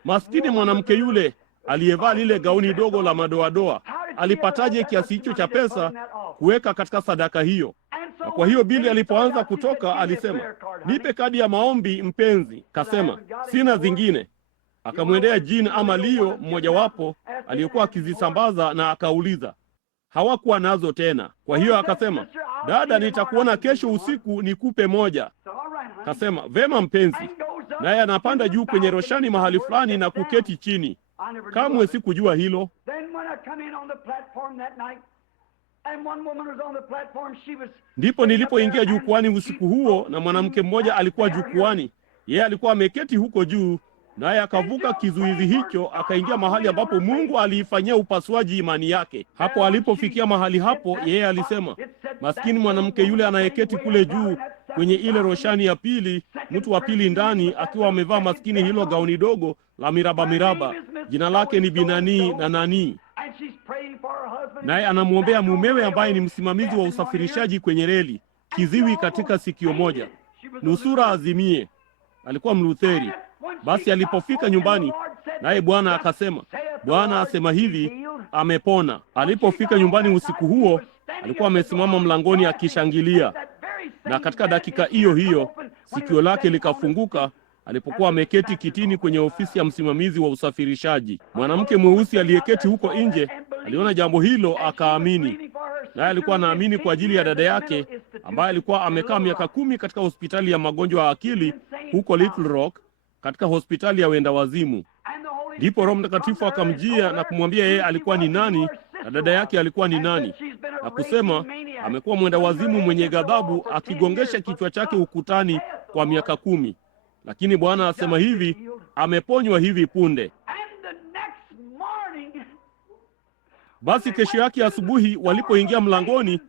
maskini mwanamke yule aliyevaa lile gauni dogo la madoadoa, alipataje kiasi hicho cha pesa kuweka katika sadaka hiyo? Na kwa hiyo Bili alipoanza kutoka alisema, nipe kadi ya maombi mpenzi. Kasema, sina zingine. Akamwendea Jean ama Leo mmojawapo aliyekuwa akizisambaza na akauliza. Hawakuwa nazo tena. Kwa hiyo akasema, dada, nitakuona kesho usiku nikupe moja. Kasema, vema mpenzi. Naye anapanda juu kwenye roshani mahali fulani na kuketi chini. Kamwe sikujua hilo. Ndipo nilipoingia jukwani usiku huo, na mwanamke mmoja alikuwa jukwani. Yeye alikuwa ameketi huko juu, naye akavuka kizuizi hicho akaingia mahali ambapo Mungu aliifanyia upasuaji imani yake. Hapo alipofikia mahali hapo, yeye alisema, maskini mwanamke yule anayeketi kule juu kwenye ile roshani ya pili, mtu wa pili ndani, akiwa amevaa maskini hilo gauni dogo la miraba miraba, jina lake ni Binani na nani, naye anamwombea mumewe ambaye ni msimamizi wa usafirishaji kwenye reli, kiziwi katika sikio moja, nusura azimie. Alikuwa Mlutheri. Basi alipofika nyumbani, naye Bwana akasema, Bwana asema hivi, amepona. Alipofika nyumbani usiku huo, alikuwa amesimama mlangoni akishangilia, na katika dakika hiyo hiyo sikio lake likafunguka alipokuwa ameketi kitini kwenye ofisi ya msimamizi wa usafirishaji. Mwanamke mweusi aliyeketi huko nje aliona jambo hilo akaamini. Naye alikuwa anaamini kwa ajili ya dada yake ambaye alikuwa amekaa miaka 10 katika hospitali ya magonjwa ya akili huko Little Rock, katika hospitali ya wenda wazimu. Ndipo Roho Mtakatifu akamjia na kumwambia yeye alikuwa ni nani na dada yake alikuwa ni nani, na kusema amekuwa mwenda wazimu mwenye ghadhabu akigongesha kichwa chake ukutani kwa miaka 10. Lakini Bwana asema hivi, ameponywa hivi punde. Basi kesho yake asubuhi walipoingia mlangoni,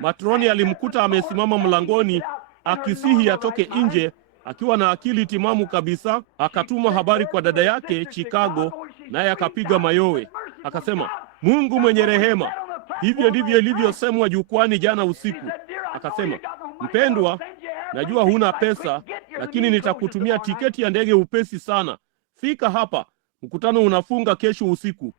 matroni alimkuta amesimama mlangoni akisihi atoke nje, akiwa na akili timamu kabisa. Akatuma habari kwa dada yake Chicago, naye akapiga mayowe. Akasema, Mungu mwenye rehema, hivyo ndivyo ilivyosemwa jukwani jana usiku. Akasema, mpendwa, najua huna pesa, lakini nitakutumia tiketi ya ndege upesi sana. Fika hapa, mkutano unafunga kesho usiku.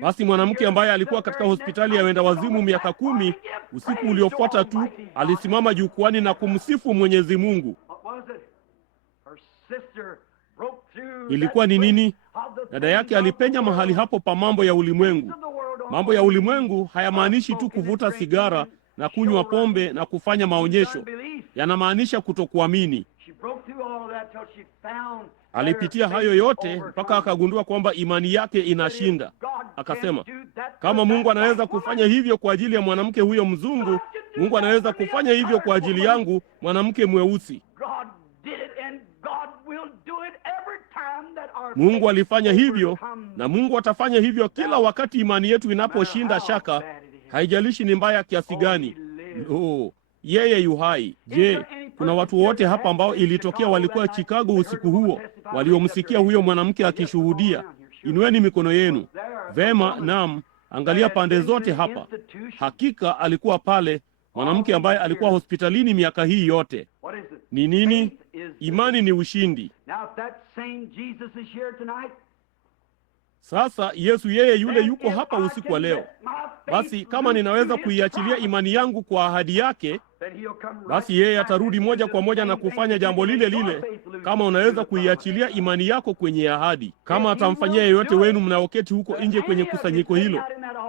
Basi mwanamke ambaye alikuwa katika hospitali ya wenda wazimu miaka 10, usiku uliofuata tu alisimama jukwani na kumsifu Mwenyezi Mungu. Ilikuwa ni nini? Dada yake alipenya mahali hapo pa mambo ya ulimwengu. Mambo ya ulimwengu hayamaanishi tu kuvuta sigara na kunywa pombe na kufanya maonyesho. Yanamaanisha kutokuamini. Alipitia hayo yote mpaka akagundua kwamba imani yake inashinda. Akasema, kama Mungu anaweza kufanya hivyo kwa ajili ya mwanamke huyo mzungu, Mungu anaweza kufanya hivyo kwa ajili yangu, mwanamke mweusi. Mungu alifanya hivyo, na Mungu atafanya hivyo kila wakati imani yetu inaposhinda shaka, haijalishi ni mbaya kiasi gani. Yeye yu hai. Je, kuna watu wote hapa ambao ilitokea walikuwa Chicago usiku huo, waliomsikia huyo mwanamke akishuhudia? Inueni mikono yenu. Vema, naam, angalia pande zote hapa. Hakika alikuwa pale, mwanamke ambaye alikuwa hospitalini miaka hii yote. Ni nini? Imani ni ushindi. Sasa Yesu yeye yule yuko hapa usiku wa leo. Basi kama ninaweza kuiachilia imani yangu kwa ahadi yake, basi yeye atarudi moja kwa moja na kufanya jambo lile lile. Kama unaweza kuiachilia imani yako kwenye ahadi, kama atamfanyia yeyote wenu mnaoketi huko nje kwenye kusanyiko hilo,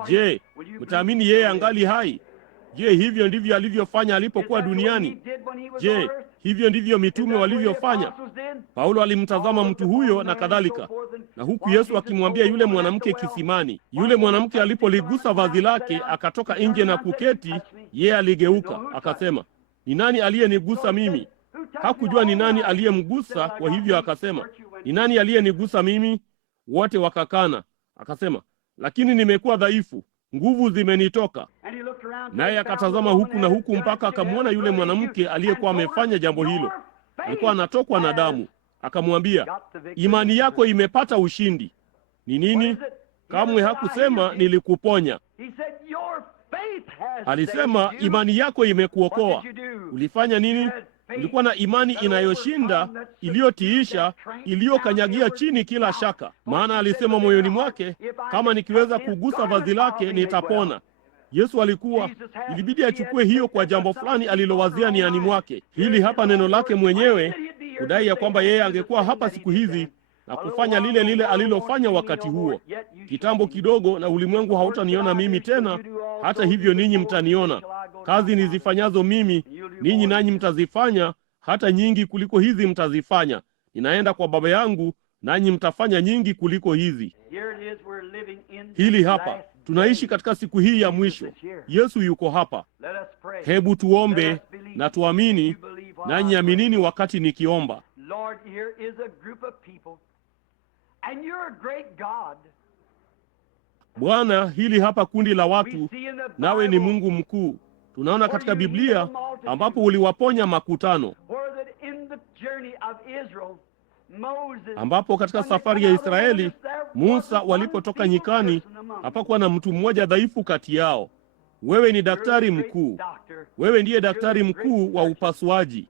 je, mtaamini yeye angali hai? Je, hivyo ndivyo alivyofanya alipokuwa duniani? Je, hivyo ndivyo mitume walivyofanya? Paulo alimtazama mtu huyo na kadhalika. Na huku Yesu akimwambia yule mwanamke kisimani, yule mwanamke alipoligusa vazi lake akatoka nje na kuketi, yeye aligeuka akasema, ni nani aliyenigusa mimi? Hakujua ni nani aliyemgusa, kwa hivyo akasema, ni nani aliyenigusa mimi? Wote wakakana. Akasema, lakini nimekuwa dhaifu, nguvu zimenitoka. Naye akatazama huku na huku mpaka akamwona yule mwanamke aliyekuwa amefanya jambo hilo. Alikuwa anatokwa na damu. Akamwambia, imani yako imepata ushindi. Ni nini? Kamwe hakusema nilikuponya. Alisema imani yako imekuokoa. Ulifanya nini? Ulikuwa na imani inayoshinda, iliyotiisha, iliyokanyagia chini kila shaka. Maana alisema moyoni mwake, kama nikiweza kugusa vazi lake nitapona. Yesu ilibidi achukue hiyo kwa jambo fulani alilowazia niani mwake. Hili hapa neno lake mwenyewe, kudai ya kwamba yeye angekuwa hapa siku hizi na kufanya lile lile alilofanya wakati huo. Kitambo kidogo na ulimwengu hautaniona mimi tena, hata hivyo ninyi mtaniona. Kazi nizifanyazo mimi, ninyi nanyi mtazifanya, hata nyingi kuliko hizi mtazifanya. Ninaenda kwa Baba yangu, nanyi mtafanya nyingi kuliko hizi. Hili hapa, tunaishi katika siku hii ya mwisho. Yesu yuko hapa. Hebu tuombe na tuamini, nanyi aminini wakati nikiomba. Lord, here is a group of people, and you're a great God. Bwana, hili hapa kundi la watu, nawe ni Mungu mkuu. Tunaona katika Biblia ambapo uliwaponya makutano, ambapo katika safari ya Israeli Musa walipotoka nyikani, hapakuwa na mtu mmoja dhaifu kati yao. Wewe ni daktari mkuu. Wewe ndiye daktari mkuu wa upasuaji.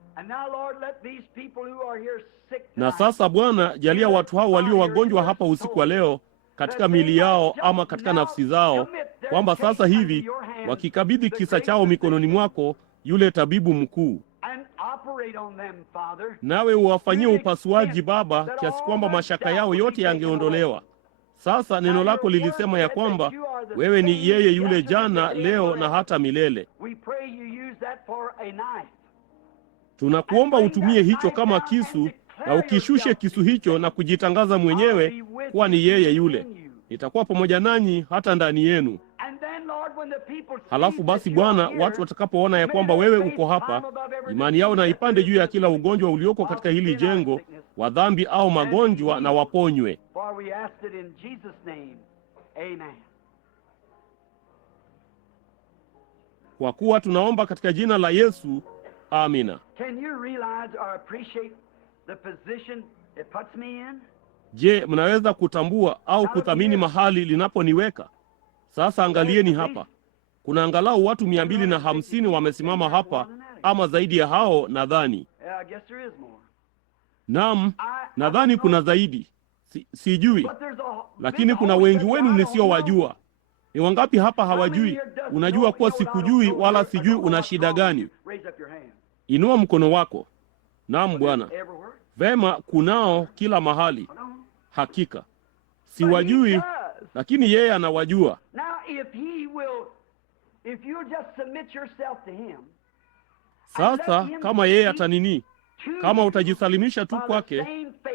Na sasa Bwana, jalia watu hao walio wagonjwa hapa usiku wa leo, katika miili yao ama katika nafsi zao, kwamba sasa hivi wakikabidhi kisa chao mikononi mwako, yule tabibu mkuu, nawe uwafanyie upasuaji Baba, kiasi kwamba mashaka yao yote yangeondolewa. Sasa neno lako lilisema ya kwamba wewe ni yeye yule jana, leo na hata milele. Tunakuomba utumie hicho kama kisu, na ukishushe kisu hicho na kujitangaza mwenyewe kuwa ni yeye yule. Nitakuwa pamoja nanyi hata ndani yenu. Halafu basi Bwana, watu watakapoona ya kwamba wewe uko hapa, imani yao na ipande juu ya kila ugonjwa ulioko katika hili jengo, wa dhambi au magonjwa, na waponywe. Kwa kuwa tunaomba katika jina la Yesu, amina. Je, mnaweza kutambua au kuthamini mahali linaponiweka? Sasa angalieni hapa. Kuna angalau watu 250 wamesimama hapa ama zaidi ya hao nadhani. Yeah, I guess there is more. Naam, nadhani kuna zaidi. Sijui. But there's a Lakini big kuna host wengi that wenu I don't nisiowajua. Ni wangapi hapa hawajui? Unajua kuwa sikujui wala sijui una shida gani. Raise up your hand. Inua mkono wako. Naam Bwana. Everywhere. Vema, kunao kila mahali. I know. Hakika. But he Siwajui, does. lakini yeye anawajua. Now, if you just submit yourself to him, Sasa kama yeye atanini, kama utajisalimisha tu kwake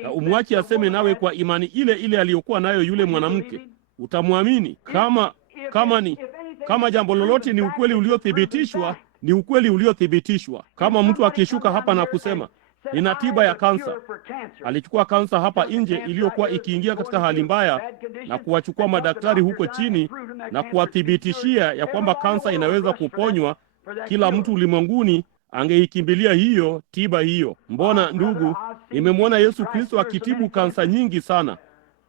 na umwache aseme nawe kwa imani ile ile aliyokuwa nayo yule mwanamke, utamwamini. Kama jambo lolote ni ukweli uliothibitishwa, ni ukweli uliothibitishwa. Kama mtu akishuka hapa na kusema nina tiba ya kansa, alichukua kansa hapa nje iliyokuwa ikiingia katika hali mbaya, na kuwachukua madaktari huko chini na kuwathibitishia ya kwamba kansa inaweza kuponywa, kila mtu ulimwenguni angeikimbilia hiyo tiba hiyo. Mbona ndugu, nimemwona Yesu Kristo akitibu kansa nyingi sana,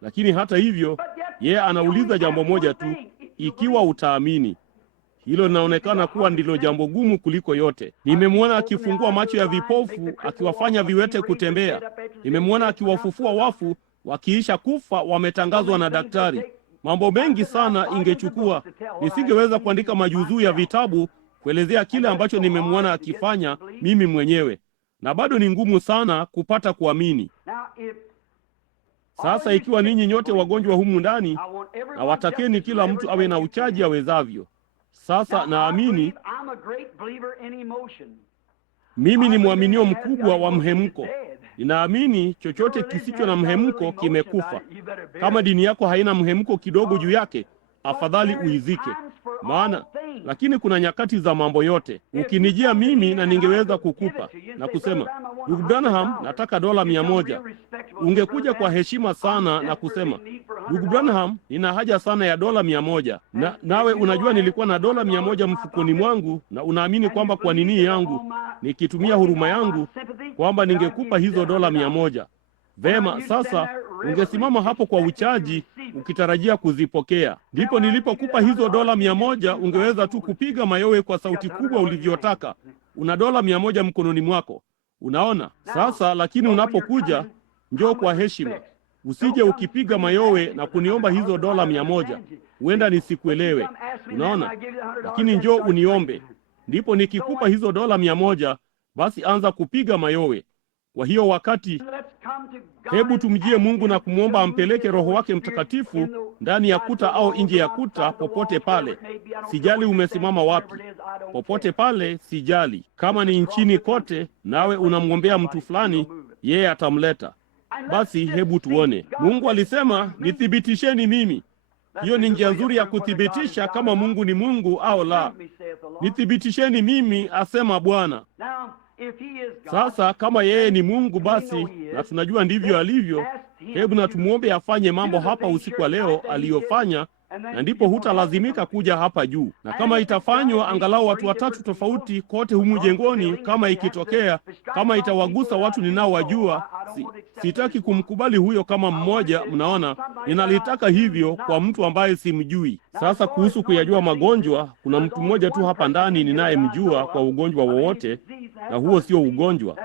lakini hata hivyo yeye anauliza jambo moja tu, ikiwa utaamini. Hilo linaonekana kuwa ndilo jambo gumu kuliko yote. Nimemwona akifungua macho ya vipofu, akiwafanya viwete kutembea. Nimemwona akiwafufua wafu wakiisha kufa wametangazwa na daktari. Mambo mengi sana ingechukua, nisingeweza kuandika majuzuu ya vitabu kuelezea kile ambacho nimemwona akifanya mimi mwenyewe, na bado ni ngumu sana kupata kuamini. Sasa ikiwa ninyi nyote wagonjwa humu ndani, na watakeni kila mtu awe na uchaji awezavyo. Sasa naamini, mimi ni mwaminio mkubwa wa mhemko. Ninaamini chochote kisicho na mhemko kimekufa. Kama dini yako haina mhemko kidogo juu yake, afadhali uizike. Lakini kuna nyakati za mambo yote. Ukinijia mimi na ningeweza kukupa na kusema, ndugu Branham, nataka $100. Ungekuja kwa heshima sana na kusema, ndugu Branham, nina haja sana ya $100. Nawe unajua nilikuwa na $100 mfukoni mwangu, na unaamini kwamba kwa nini yangu, nikitumia huruma yangu, kwamba ningekupa hizo $100. Vema, sasa ungesimama hapo kwa uchaji ukitarajia kuzipokea. Ndipo nilipokupa hizo $100, ungeweza tu kupiga mayowe kwa sauti kubwa ulivyotaka. Una $100 mkononi mwako. Unaona? Sasa lakini unapokuja, njoo kwa heshima. Usije ukipiga mayowe na kuniomba hizo $100. Huenda nisikuelewe. Unaona? Lakini njoo uniombe. Ndipo nikikupa hizo $100, basi anza kupiga mayowe. Kwa hiyo wakati, hebu tumjie Mungu na kumwomba ampeleke Roho wake Mtakatifu ndani ya kuta au nje ya kuta, popote pale. Sijali umesimama wapi. Popote pale, sijali. Kama ni nchini kote, nawe unamwombea mtu fulani, yeye atamleta. Basi hebu tuone. Mungu alisema, nithibitisheni mimi. Hiyo ni njia nzuri ya kuthibitisha kama Mungu ni Mungu au la. Nithibitisheni mimi, asema Bwana. Sasa kama yeye ni Mungu basi, na tunajua ndivyo alivyo, hebu na tumuombe afanye mambo hapa usiku wa leo aliyofanya, na ndipo hutalazimika kuja hapa juu. Na kama itafanywa angalau watu 3 tofauti kote humu jengoni, kama ikitokea, kama itawagusa watu ninaowajua, sitaki kumkubali huyo kama mmoja, mnaona, ninalitaka hivyo kwa mtu ambaye simjui. Sasa kuhusu kuyajua magonjwa, kuna mtu mmoja tu hapa ndani ninayemjua kwa ugonjwa wowote, na huo sio ugonjwa.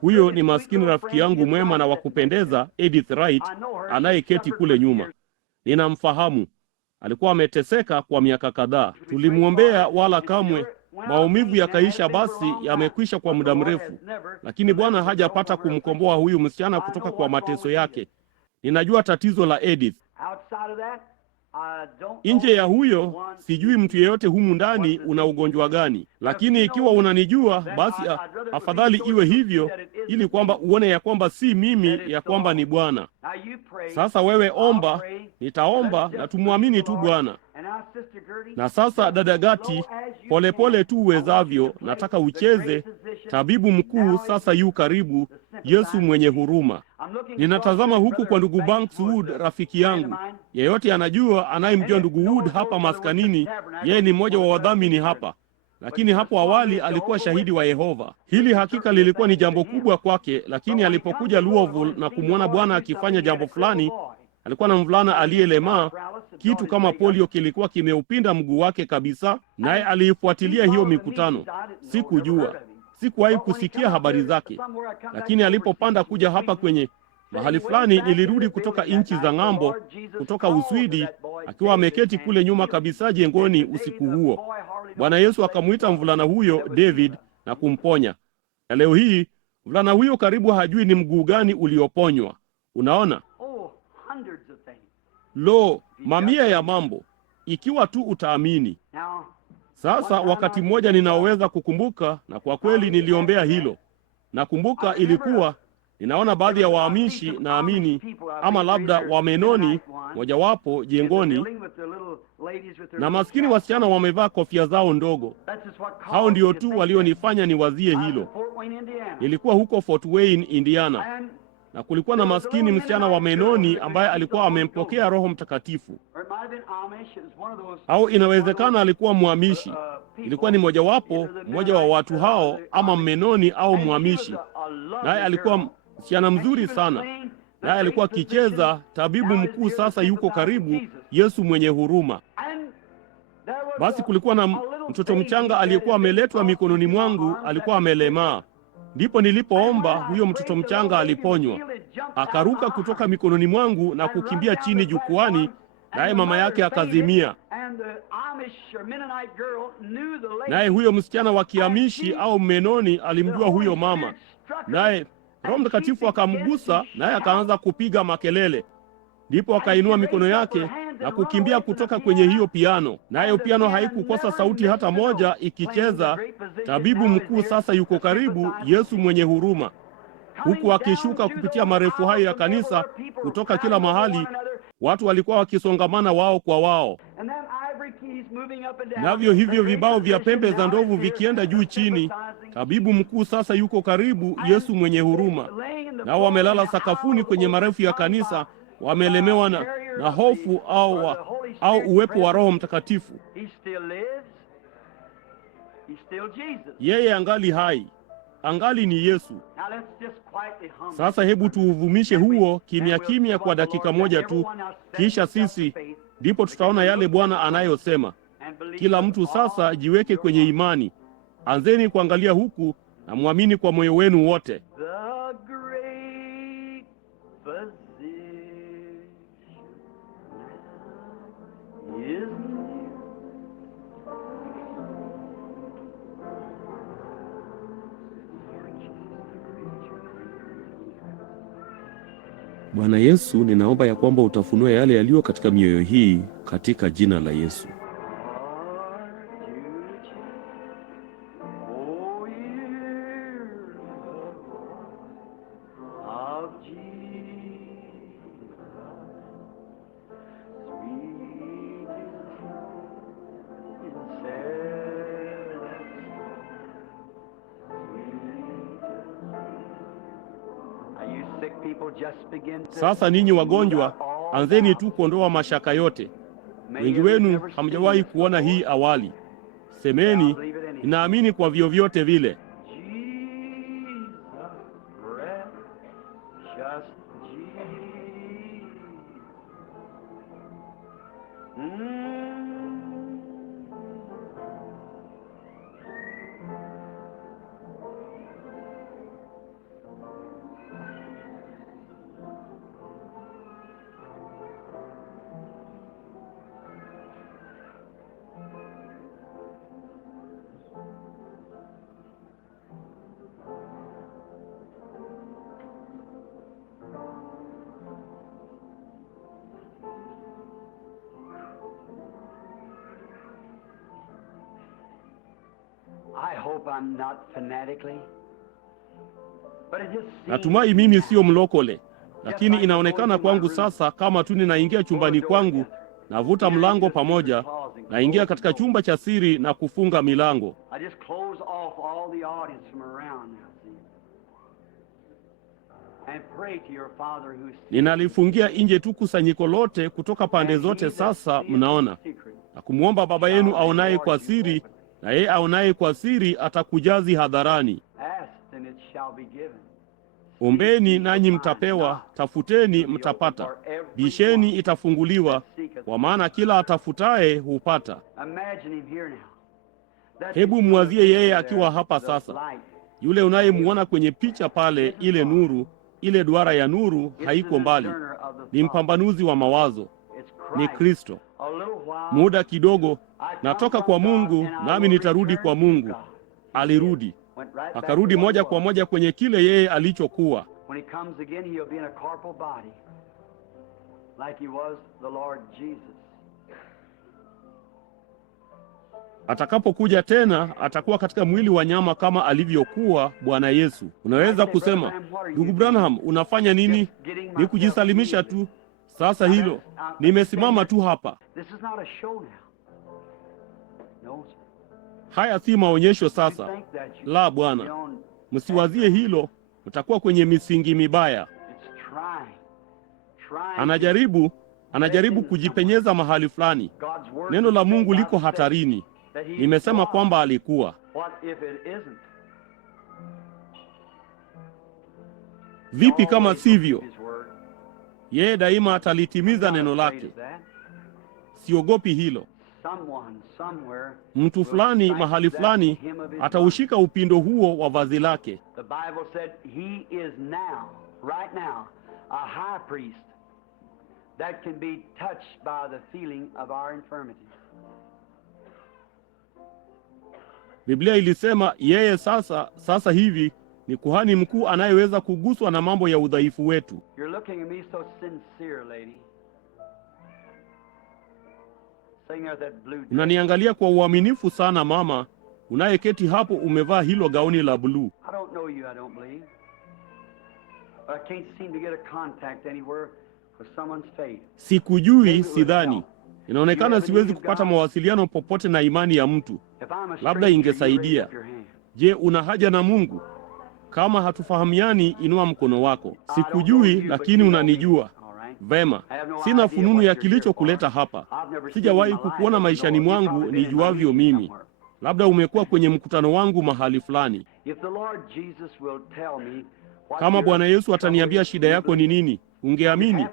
Huyo ni maskini rafiki yangu mwema na wakupendeza, Edith Wright, anayeketi kule nyuma. Ninamfahamu. Alikuwa ameteseka kwa miaka kadhaa. Tulimwombea wala kamwe maumivu yakaisha, basi yamekwisha kwa muda mrefu. Lakini Bwana hajapata kumkomboa huyu msichana kutoka kwa mateso yake. Ninajua tatizo la Edith. Nje ya huyo, sijui mtu yeyote humu ndani una ugonjwa gani. Lakini ikiwa unanijua, basi afadhali iwe hivyo, ili kwamba uone ya kwamba si mimi, ya kwamba ni Bwana. Sasa wewe omba, nitaomba, na tumwamini tu Bwana. Na sasa dada Gati, polepole tu uwezavyo, nataka ucheze tabibu mkuu sasa yu karibu, Yesu mwenye huruma. Ninatazama huku kwa ndugu Banks Wood, rafiki yangu. Yeyote anajua, anayemjua ndugu Wood hapa maskanini, yeye ni mmoja wa wadhamini hapa. Lakini hapo awali alikuwa shahidi wa Yehova. Hili hakika lilikuwa ni jambo kubwa kwake, lakini alipokuja Louisville na kumwona Bwana akifanya jambo fulani, alikuwa na mvulana aliyelemaa, kitu kama polio kilikuwa kimeupinda mguu wake kabisa, naye aliifuatilia hiyo mikutano. sikuwahi kusikia habari zake. Lakini alipopanda kuja hapa kwenye mahali fulani, nilirudi kutoka nchi za ng'ambo, kutoka Uswidi, akiwa ameketi kule nyuma kabisa jengoni usiku huo. Bwana Yesu akamwita mvulana huyo David na kumponya. Na leo hii mvulana huyo karibu hajui ni mguu gani ulioponywa. Unaona? Lo, mamia ya mambo, ikiwa tu utaamini. Sasa wakati mmoja ninaoweza kukumbuka, na kwa kweli niliombea hilo. Nakumbuka ilikuwa ninaona baadhi ya waamishi, naamini ama labda Wamenoni, mojawapo jengoni, na maskini wasichana wamevaa kofia zao ndogo. Hao ndio tu walionifanya niwazie hilo. Nilikuwa huko Fort Wayne, Indiana, na kulikuwa na maskini msichana wa Menoni ambaye alikuwa amempokea Roho Mtakatifu. Au inawezekana alikuwa Mwamishi. Ilikuwa ni mmoja wa watu hao, ama Menoni au Mwamishi. Naye alikuwa msichana mzuri sana. Naye alikuwa akicheza tabibu mkuu sasa yuko karibu, Yesu mwenye huruma. Basi kulikuwa na mtoto mchanga aliyekuwa ameletwa mikononi mwangu, alikuwa amelemaa. Ndipo nilipoomba, huyo mtoto mchanga aliponywa. Akaruka kutoka mikononi mwangu na kukimbia chini jukwani, naye mama yake akazimia. Naye huyo msichana wa Kiamishi au Menoni alimjua huyo mama. Naye Roho Mtakatifu akamgusa, naye akaanza kupiga makelele. Ndipo akainua mikono yake na kukimbia kutoka kwenye hiyo piano. Nayo piano haikukosa sauti hata moja ikicheza, tabibu mkuu sasa yuko karibu, Yesu mwenye huruma. Huku akishuka kupitia marefu hayo ya kanisa kutoka kila mahali, watu walikuwa wakisongamana wao kwa wao. Navyo hivyo vibao vya pembe za ndovu vikienda juu chini, tabibu mkuu sasa yuko karibu, Yesu mwenye huruma. Nao wamelala sakafuni kwenye marefu ya kanisa, wamelemewa na hofu au uwepo wa Roho Mtakatifu. Yeye angali hai, angali ni Yesu. Sasa hebu tuuvumishe huo kimya kimya kwa dakika moja tu, kisha ndipo tutaona yale Bwana anayosema. Kila mtu sasa jiweke kwenye imani. Anzeni kuangalia huku na muamini kwa moyo wenu wote. Bwana Yesu, ninaomba ya kwamba utafunua yale yaliyo katika mioyo hii katika jina la Yesu. Sasa ninyi wagonjwa, anzeni tu kuondoa mashaka yote. Wengi wenu hamjawahi kuona hii awali. Semeni, ninaamini kwa vyovyote vile. Natumai mimi sio mlokole, lakini inaonekana kwangu sasa kama tu ninaingia chumbani kwangu, navuta mlango pamoja, naingia katika chumba cha siri na kufunga milango. Ninalifungia nje tu kusanyiko lote kutoka pande zote sasa, mnaona, na kumwomba Baba yenu aonaye kwa siri, na yeye aonaye kwa siri atakujazi hadharani. Ombeni nanyi mtapewa, tafuteni mtapata, bisheni itafunguliwa, kwa maana kila atafutaye hupata. Hebu mwazie yeye akiwa hapa sasa. Yule unayemuona kwenye picha pale, ile nuru, ile duara ya nuru haiko mbali. Ni mpambanuzi wa mawazo, ni Kristo. Muda kidogo natoka kwa Mungu nami nitarudi kwa Mungu. Alirudi, akarudi moja kwa moja kwenye kile yeye alichokuwa. Atakapokuja tena atakuwa katika mwili wa nyama kama alivyokuwa Bwana Yesu. Unaweza kusema, ndugu Branham, unafanya nini? Ni kujisalimisha tu. Sasa hilo, nimesimama tu hapa. Haya si maonyesho sasa. La, Bwana, msiwazie hilo, mtakuwa kwenye misingi mibaya. Anajaribu kujipenyeza mahali fulani. Neno la Mungu liko hatarini. Nimesema kwamba alikuwa. Vipi kama sivyo? Yeye daima atalitimiza neno lake. Siogopi hilo. Mtu fulani mahali fulani ataushika upindo huo wa vazi lake. Biblia ilisema yeye sasa hivi ni kuhani mkuu anayeweza kuguswa na mambo ya udhaifu wetu. Unaniangalia kwa uaminifu sana mama, unayeketi hapo umevaa hilo gauni la bluu. Sikujui, sidhani. Inaonekana siwezi kupata mawasiliano popote na imani ya mtu. Labda ingesaidia. Je, una haja na Mungu? Kama hatufahamiani, inua mkono wako. Sikujui, lakini unanijua. Vema, sina fununu ya kilichokuleta hapa. Sijawahi kukuona maishani mwangu nijuavyo mimi. Labda umekuwa kwenye mkutano wangu mahali fulani. Kama Bwana Yesu ataniambia shida yako ni nini, ungeamini.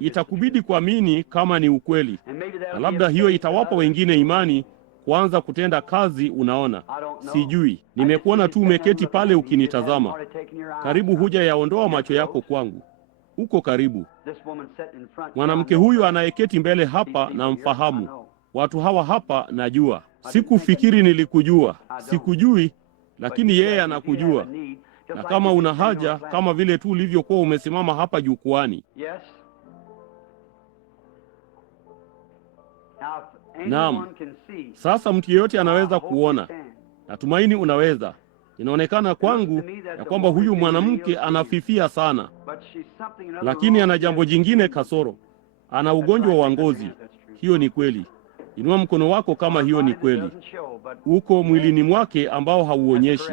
Itakubidi kuamini kama ni ukweli. Na labda hiyo itawapa wengine imani kuanza kutenda kazi. Unaona, sijui. Nimekuona tu umeketi pale ukinitazama. Karibu huja yaondoa macho yako kwangu. Uko karibu. Mwanamke huyu anayeketi mbele hapa na mfahamu. Watu hawa hapa najua. Sikufikiri nilikujua. Sikujui, lakini yeye anakujua. Na kama una haja, kama vile tu ulivyokuwa umesimama hapa jukwani. Naam. Sasa mtu yeyote anaweza kuona. Natumaini unaweza. Inaonekana kwangu ya kwamba huyu mwanamke anafifia sana. Lakini ana jambo jingine kasoro. Ana ugonjwa wa ngozi. Hiyo ni kweli. Inua mkono wako kama hiyo ni kweli. Uko mwilini mwake ambao hauonyeshi,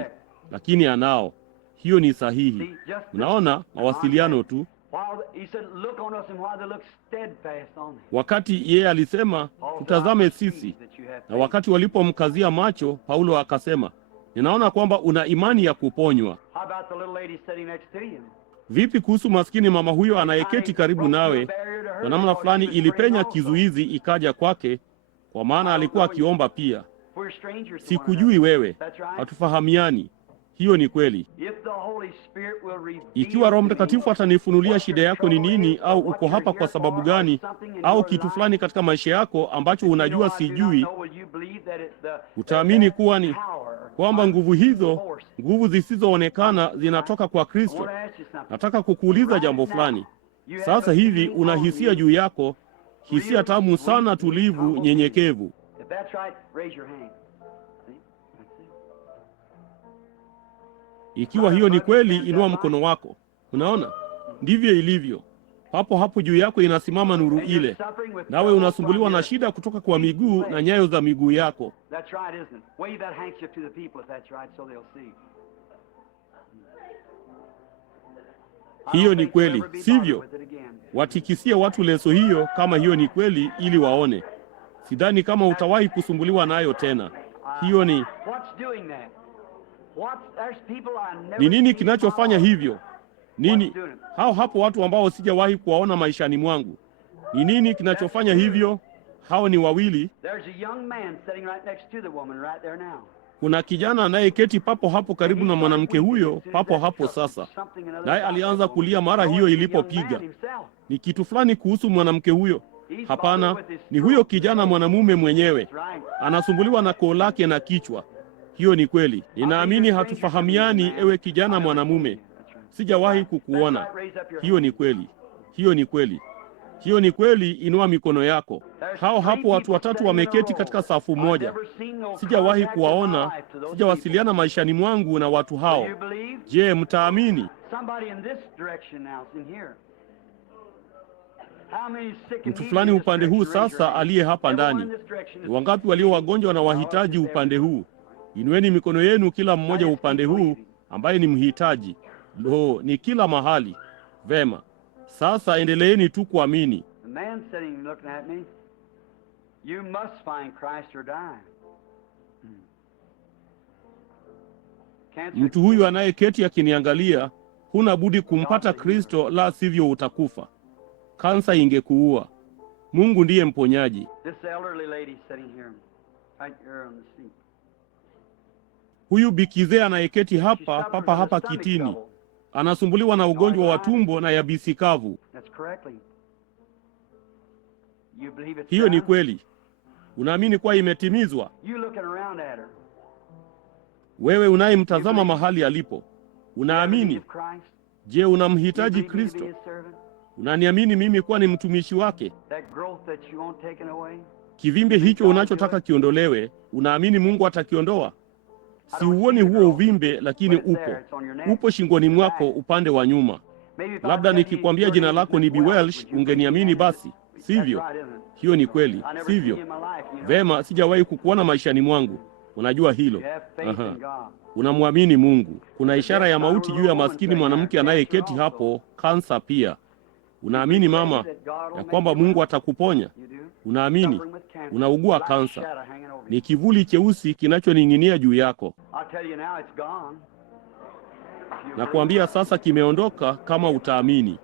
lakini anao. Hiyo ni sahihi. Unaona, mawasiliano tu. Wakati yeye alisema tutazame sisi, na wakati walipomkazia macho, Paulo akasema, ninaona kwamba una imani ya kuponywa. Vipi kuhusu maskini mama huyo anayeketi karibu nawe? Kwa namna fulani ilipenya kizuizi ikaja kwake, kwa maana alikuwa akiomba pia. Sikujui wewe, hatufahamiani. Hiyo ni kweli. Ikiwa Roho Mtakatifu atanifunulia shida yako ni nini, au uko hapa kwa sababu gani, au kitu fulani katika maisha yako ambacho unajua sijui, utaamini kuwa ni kwamba nguvu hizo, nguvu zisizoonekana, zinatoka kwa Kristo. Nataka kukuuliza jambo fulani. Sasa hivi una hisia juu yako, hisia tamu sana, tulivu, nyenyekevu. Ikiwa hiyo ni kweli, inua mkono wako. Unaona? Ndivyo ilivyo. Papo hapo juu yako inasimama nuru ile. Nawe unasumbuliwa na shida kutoka kwa miguu na nyayo za miguu yako. Hiyo ni kweli, sivyo? Watikisie watu leso hiyo kama hiyo ni kweli, ili waone. Sidhani kama utawahi kusumbuliwa nayo tena. Hiyo ni nini kinachofanya hivyo? Nini? Hao hapo watu ambao sijawahi kuwaona maishani mwangu. Ni nini kinachofanya hivyo? Hao ni wawili. Kuna kijana anayeketi papo hapo karibu na mwanamke huyo papo hapo sasa, naye alianza kulia mara hiyo ilipopiga. Ni kitu fulani kuhusu mwanamke huyo? Hapana, ni huyo kijana mwanamume mwenyewe. Anasumbuliwa na koo lake na kichwa. Hiyo ni kweli. Ninaamini hatufahamiani, ewe kijana mwanamume. Sijawahi kukuona. Hiyo ni kweli. Hiyo ni kweli. Hiyo ni kweli. Inua mikono yako. Hao hapo watu watatu wameketi katika safu moja. Sijawahi kuwaona, sijawasiliana maishani mwangu na watu hao. Je, mtaamini? Mtu fulani upande huu sasa aliye hapa ndani. Ni wangapi walio wagonjwa na wahitaji upande huu? Inueni mikono yenu kila mmoja upande huu ambaye ni mhitaji. Lo, ni kila mahali. Vema. Sasa endeleeni tu kuamini. Mtu huyu anayeketi akiniangalia, huna budi kumpata Kristo, la sivyo utakufa. Kansa ingekuua. Mungu ndiye mponyaji. Huyu bikizee anayeketi hapa papa hapa kitini anasumbuliwa na ugonjwa wa tumbo na yabisi kavu. Hiyo ni kweli. Unaamini kuwa imetimizwa? Wewe unayemtazama mahali alipo, unaamini? Je, unamhitaji Kristo? Unaniamini mimi kuwa ni mtumishi wake? Kivimbe hicho unachotaka kiondolewe, unaamini Mungu atakiondoa? Siuoni huo uvimbe, lakini upo shingoni mwako upande wa nyuma. Labda nikikwambia jina lako ni Welsh, ungeniamini basi, sivyo? Hiyo ni kweli, sivyo? Vema, sijawahi kukuona maishani mwangu. Unajua hilo. Aha. Unamwamini Mungu. Kuna ishara ya mauti juu ya maskini mwanamke anayeketi hapo, kansa pia. Unaamini mama, ya kwamba Mungu atakuponya? Unaamini? Unaugua kansa. Ni kivuli cheusi kinachoning'inia juu yako. Nakwambia sasa kimeondoka kama utaamini.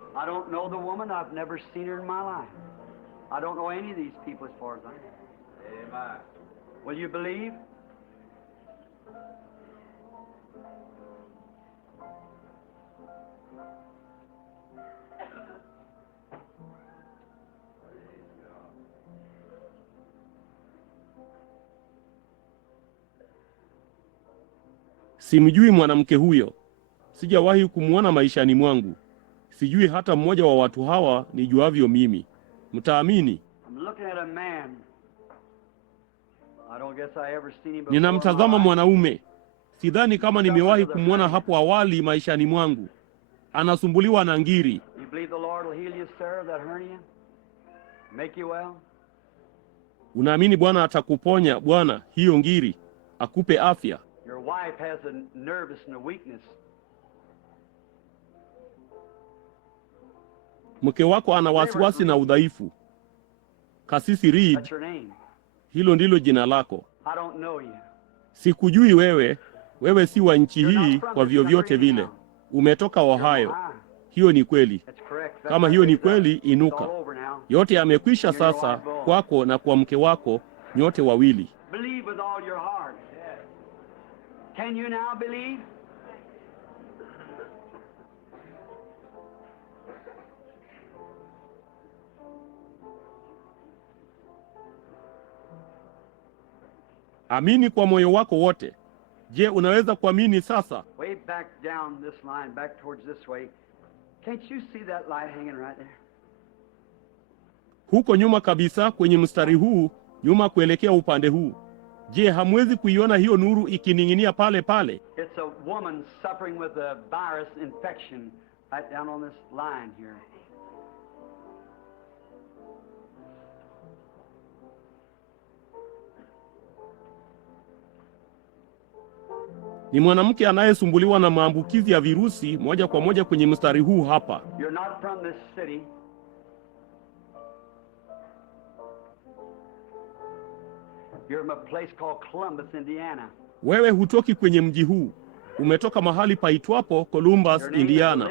Simjui mwanamke huyo. Sijawahi kumuona maishani mwangu. Sijui hata mmoja wa watu hawa nijuavyo mimi. Mtaamini? Ninamtazama mwanaume. Sidhani kama nimewahi kumuona hapo awali maishani mwangu. Anasumbuliwa na ngiri. Unaamini Bwana atakuponya, Bwana, hiyo ngiri, akupe afya? Your wife has a nervous and a weakness. Mke wako ana wasiwasi na udhaifu. Kasisi Reed, hilo ndilo jina lako. I don't know you. Sikujui wewe. Wewe si wa nchi hii kwa vyovyote vile. Umetoka Ohio. Hiyo ni kweli. Kama hiyo ni kweli, inuka. Yote yamekwisha sasa, kwako na kwa mke wako, nyote wawili. Believe with all your heart. Can you now believe? Amini kwa moyo wako wote. Je, unaweza kuamini sasa? Way back down this line, back towards this way. Can't you see that light hanging right there? Huko nyuma kabisa kwenye mstari huu, nyuma kuelekea upande huu. Je, hamwezi kuiona hiyo nuru ikining'inia pale pale? It's a woman suffering with a virus infection right down on this line here. Ni mwanamke anayesumbuliwa na maambukizi ya virusi moja kwa moja kwenye mstari huu hapa. You're not from this city. You're from a place called Columbus, Indiana. Wewe hutoki kwenye mji huu. Umetoka mahali paitwapo Columbus, Indiana.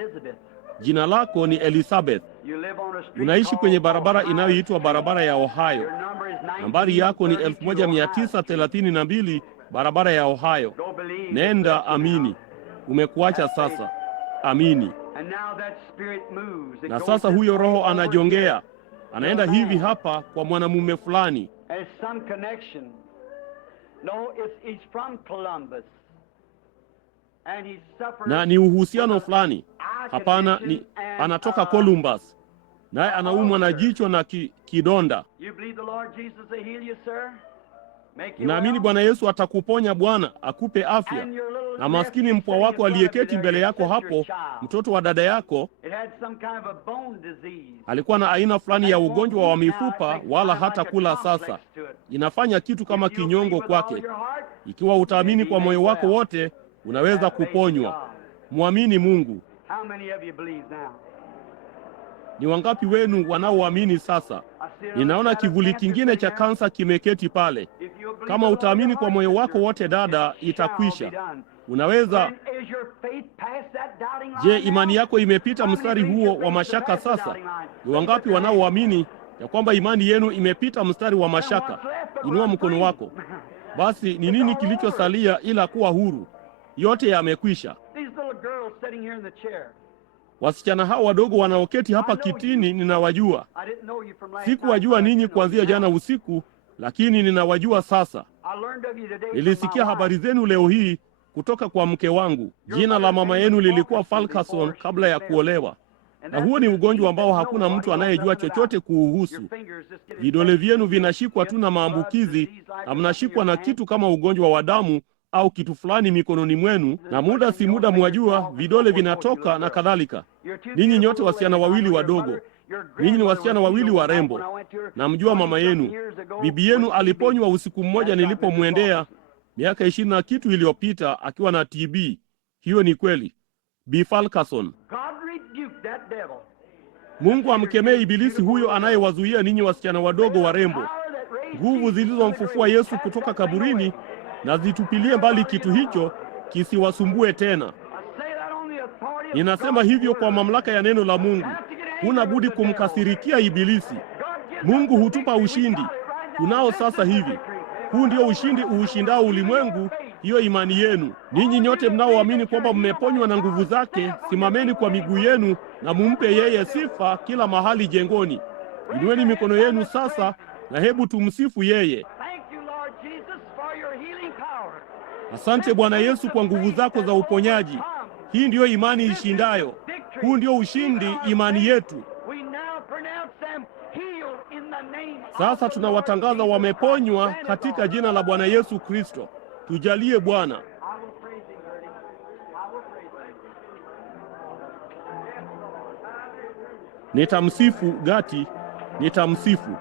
Jina lako ni Elizabeth. Unaishi kwenye barabara inayoitwa barabara ya Ohio. Nambari yako ni 1932 barabara ya Ohio. Go believe. Nenda, amini. Umekuacha sasa. Amini. And now that spirit moves. It Na goes sasa this huyo way roho over anajongea, here. anaenda hivi hapa kwa mwanamume fulani. There's some connection. No, he's from Columbus. And he suffers. Na ni uhusiano fulani. Hapana, anatoka Columbus. Naye anaumwa na jicho na kidonda. You believe the Lord Jesus will heal you, sir? Make you Naamini well? Bwana Yesu atakuponya, Bwana akupe afya. And your little Na maskini nephew mpwa sitting wako in front of aliyeketi you mbele there, yako your hapo, child. mtoto wa dada yako, It had some kind of a bone disease. alikuwa na aina fulani ya ugonjwa wa mifupa, wala hata kula sasa. Inafanya kitu kama kinyongo kwake. Ikiwa utaamini kwa moyo wako wote, unaweza kuponywa. Muamini Mungu. How many of you believe now? Ni wangapi wenu wanaoamini sasa? Ninaona kivuli kingine cha kansa kimeketi pale. Kama utaamini kwa moyo wako wote, dada, itakwisha. Unaweza. Je, imani yako imepita mstari huo wa mashaka sasa? Ni wangapi wanaoamini ya kwamba imani yenu imepita mstari wa mashaka? Inua mkono wako. Basi ni nini kilichosalia ila kuwa huru? Yote yamekwisha. Wasichana hao wadogo wanaoketi hapa kitini ninawajua. Sikuwajua ninyi kuanzia jana usiku, lakini ninawajua sasa. Nilisikia habari zenu leo hii kutoka kwa mke wangu. Jina la mama yenu lilikuwa Falkerson kabla ya kuolewa. Na huo ni ugonjwa ambao hakuna mtu anayejua chochote kuuhusu. Vidole vyenu vinashikwa tu na maambukizi, na mnashikwa na kitu kama ugonjwa wa damu au kitu fulani mikononi mwenu, na muda si muda mwajua vidole vinatoka na kadhalika. Ninyi nyote wasichana wawili wadogo. Ninyi ni wasichana wawili warembo. Na mjua mama yenu. Bibi yenu aliponywa usiku mmoja nilipomwendea miaka 20 na kitu iliyopita akiwa na TB. Hiyo ni kweli. Bi Falkerson. Mungu amkemee ibilisi huyo anayewazuia ninyi wasichana wadogo warembo. Nguvu zilizomfufua Yesu kutoka kaburini na zitupilie mbali kitu hicho kisiwasumbue tena. Ninasema hivyo kwa mamlaka ya neno la Mungu. Huna budi kumkasirikia ibilisi. Mungu hutupa ushindi. Tunao sasa hivi. Huu ndio ushindi uushindao ulimwengu, hiyo imani yenu. Ninyi nyote mnaoamini kwamba mmeponywa na nguvu zake, simameni kwa miguu yenu na mumpe yeye sifa kila mahali jengoni. Inueni mikono yenu sasa na hebu tumsifu yeye. Asante Bwana Yesu kwa nguvu zako za uponyaji. Hii ndiyo imani ishindayo. Huu ndio ushindi, imani yetu. Sasa tunawatangaza wameponywa katika jina la Bwana Yesu Kristo. Tujalie Bwana. Nitamsifu Gati, nitamsifu.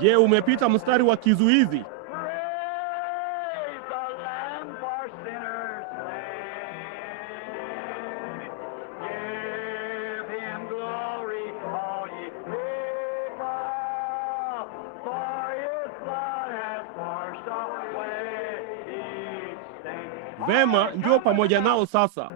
Je, umepita mstari wa kizuizi? Vema, njoo pamoja nao sasa.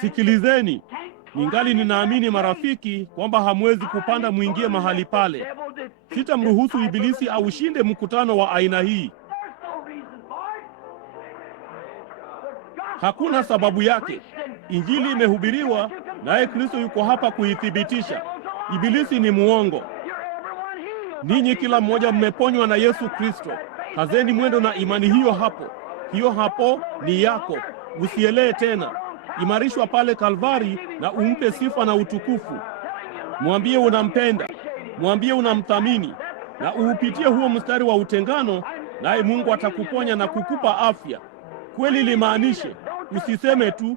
Sikilizeni, ningali ninaamini marafiki kwamba hamwezi kupanda mwingie mahali pale. Sitamruhusu ibilisi aushinde mkutano wa aina hii. Hakuna sababu yake. Injili imehubiriwa, naye Kristo yuko hapa kuithibitisha. Ibilisi ni muongo. Ninyi kila mmoja mmeponywa na Yesu Kristo. Kazeni mwendo na imani hiyo hapo. Hiyo hapo ni yako. Usielee tena. Imarishwa pale Kalvari na umpe sifa na utukufu. Mwambie unampenda, mwambie unamthamini, na uupitie huo mstari wa utengano, naye Mungu atakuponya na kukupa afya. Kweli limaanishe, usiseme tu.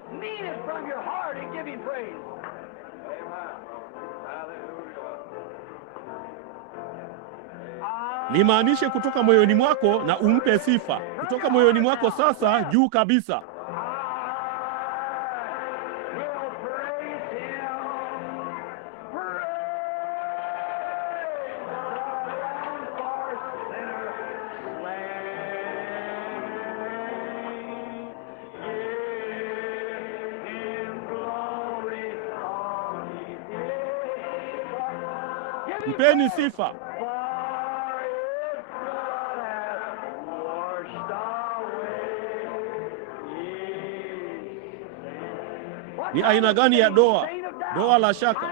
Limaanishe kutoka moyoni mwako na umpe sifa. Kutoka moyoni mwako sasa juu kabisa. Mpeni sifa. Ni aina gani ya doa? Doa la shaka.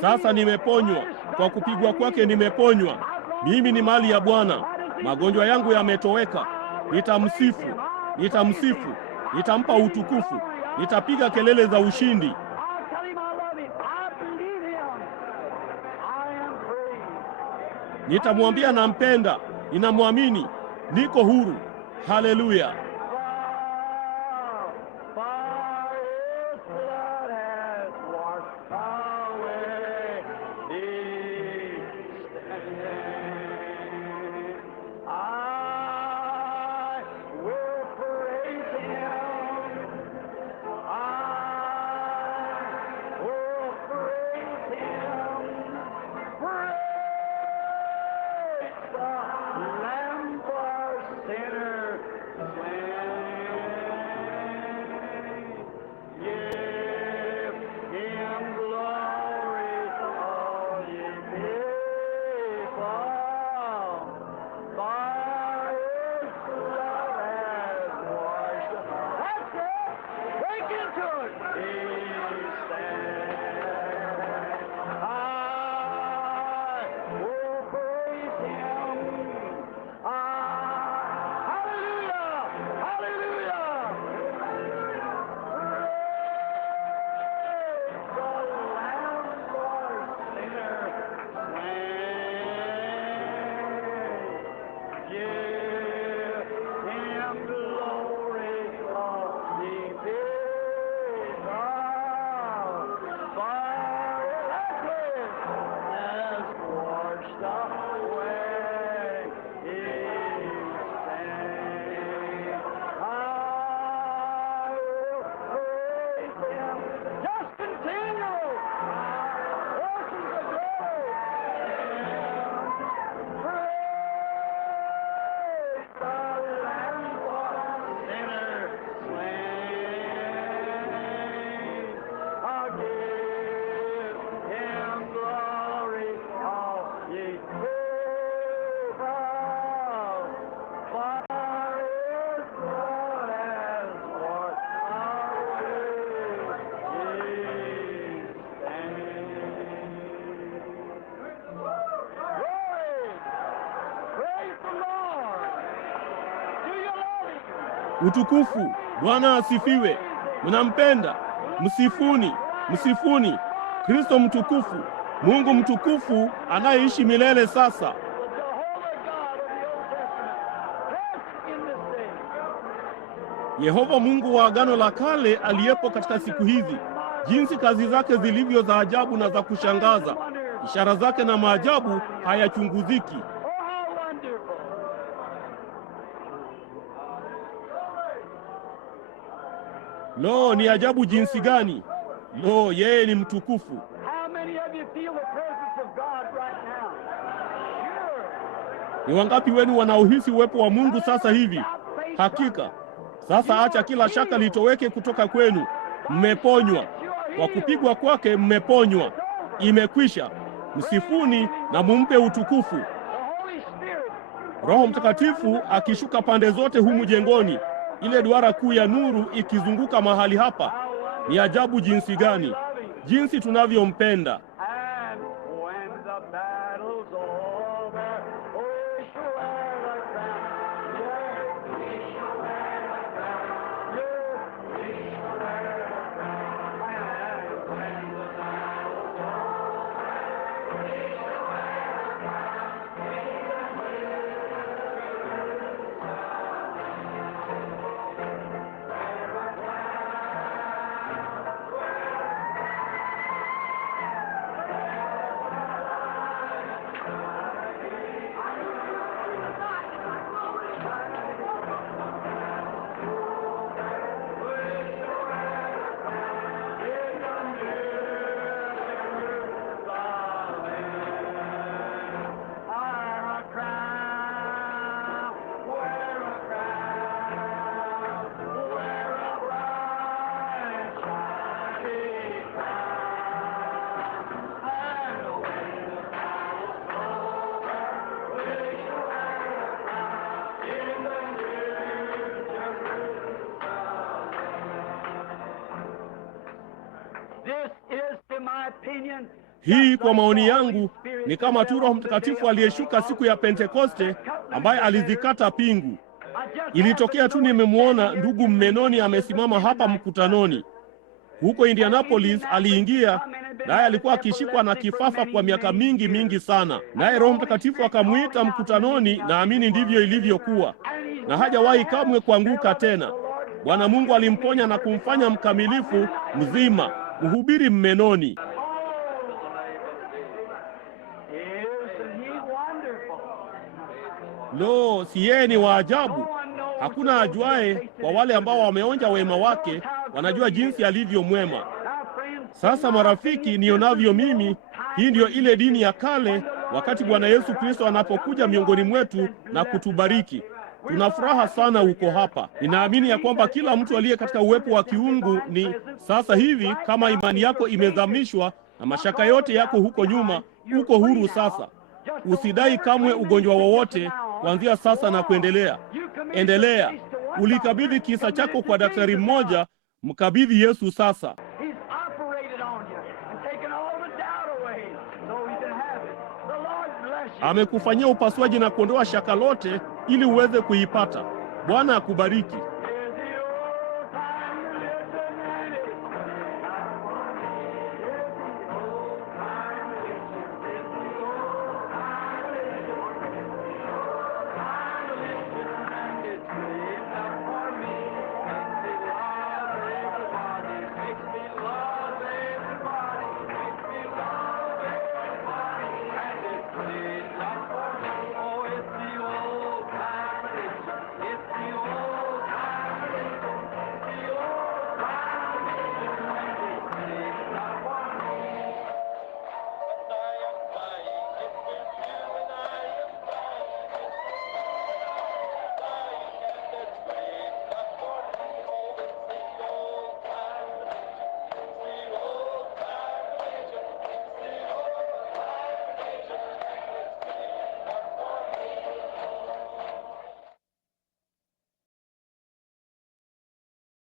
Sasa nimeponywa. Kwa kupigwa kwake nimeponywa. Mimi ni mali ya Bwana. Magonjwa yangu yametoweka. Nitamsifu. Nitamsifu. Nitampa utukufu. Nitapiga kelele za ushindi. Nitamwambia nampenda. Ninamwamini. Niko huru. Haleluya. Utukufu. Bwana asifiwe. Mnampenda? Msifuni. Msifuni. Kristo mtukufu. Mungu mtukufu anayeishi milele sasa. Yehova Mungu wa Agano la Kale aliyepo katika siku hizi. Jinsi kazi zake zilivyo za ajabu na za kushangaza. Ishara zake na maajabu hayachunguziki. Lo, ni ajabu jinsi gani! Lo, yeye ni mtukufu. Ni wangapi wenu wanaohisi uwepo wa Mungu sasa hivi? Hakika. Sasa acha kila shaka litoweke kutoka kwenu. Mmeponywa. Kwa kupigwa kwake mmeponywa. Imekwisha. Msifuni na mumpe utukufu. Roho Mtakatifu akishuka pande zote humu jengoni. Ile duara kuu ya nuru ikizunguka mahali hapa. Ni ajabu jinsi gani! Jinsi tunavyompenda. Hii kwa maoni yangu ni kama tu Roho Mtakatifu aliyeshuka siku ya Pentekoste ambaye alizikata pingu. Ilitokea tu nimemwona ndugu Mmenoni amesimama hapa mkutanoni. Huko Indianapolis aliingia, naye alikuwa akishikwa na kifafa kwa miaka mingi sana. Naye Roho Mtakatifu akamwita mkutanoni, naamini ndivyo ilivyokuwa. Na hajawahi kamwe kuanguka tena. Bwana Mungu alimponya na kumfanya mkamilifu mzima. Mhubiri Mmenoni. Lo, si yeye ni wa ajabu? Hakuna ajuaye, kwa wale ambao wameonja wema wake, wanajua jinsi alivyo mwema. Sasa marafiki, nionavyo mimi, hii ndiyo ile dini ya kale, wakati Bwana Yesu Kristo anapokuja miongoni mwetu na kutubariki. Tuna furaha sana huko hapa. Ninaamini ya kwamba kila mtu aliye katika uwepo wa kiungu ni sasa hivi, kama imani yako imezamishwa na mashaka yote yako huko nyuma, uko huru sasa. Usidai kamwe ugonjwa wowote kuanzia sasa na kuendelea. Endelea. Ulikabidhi kisa chako kwa daktari mmoja, mkabidhi Yesu sasa. Amekufanyia upasuaji na kuondoa shaka lote ili uweze kuipata. Bwana akubariki.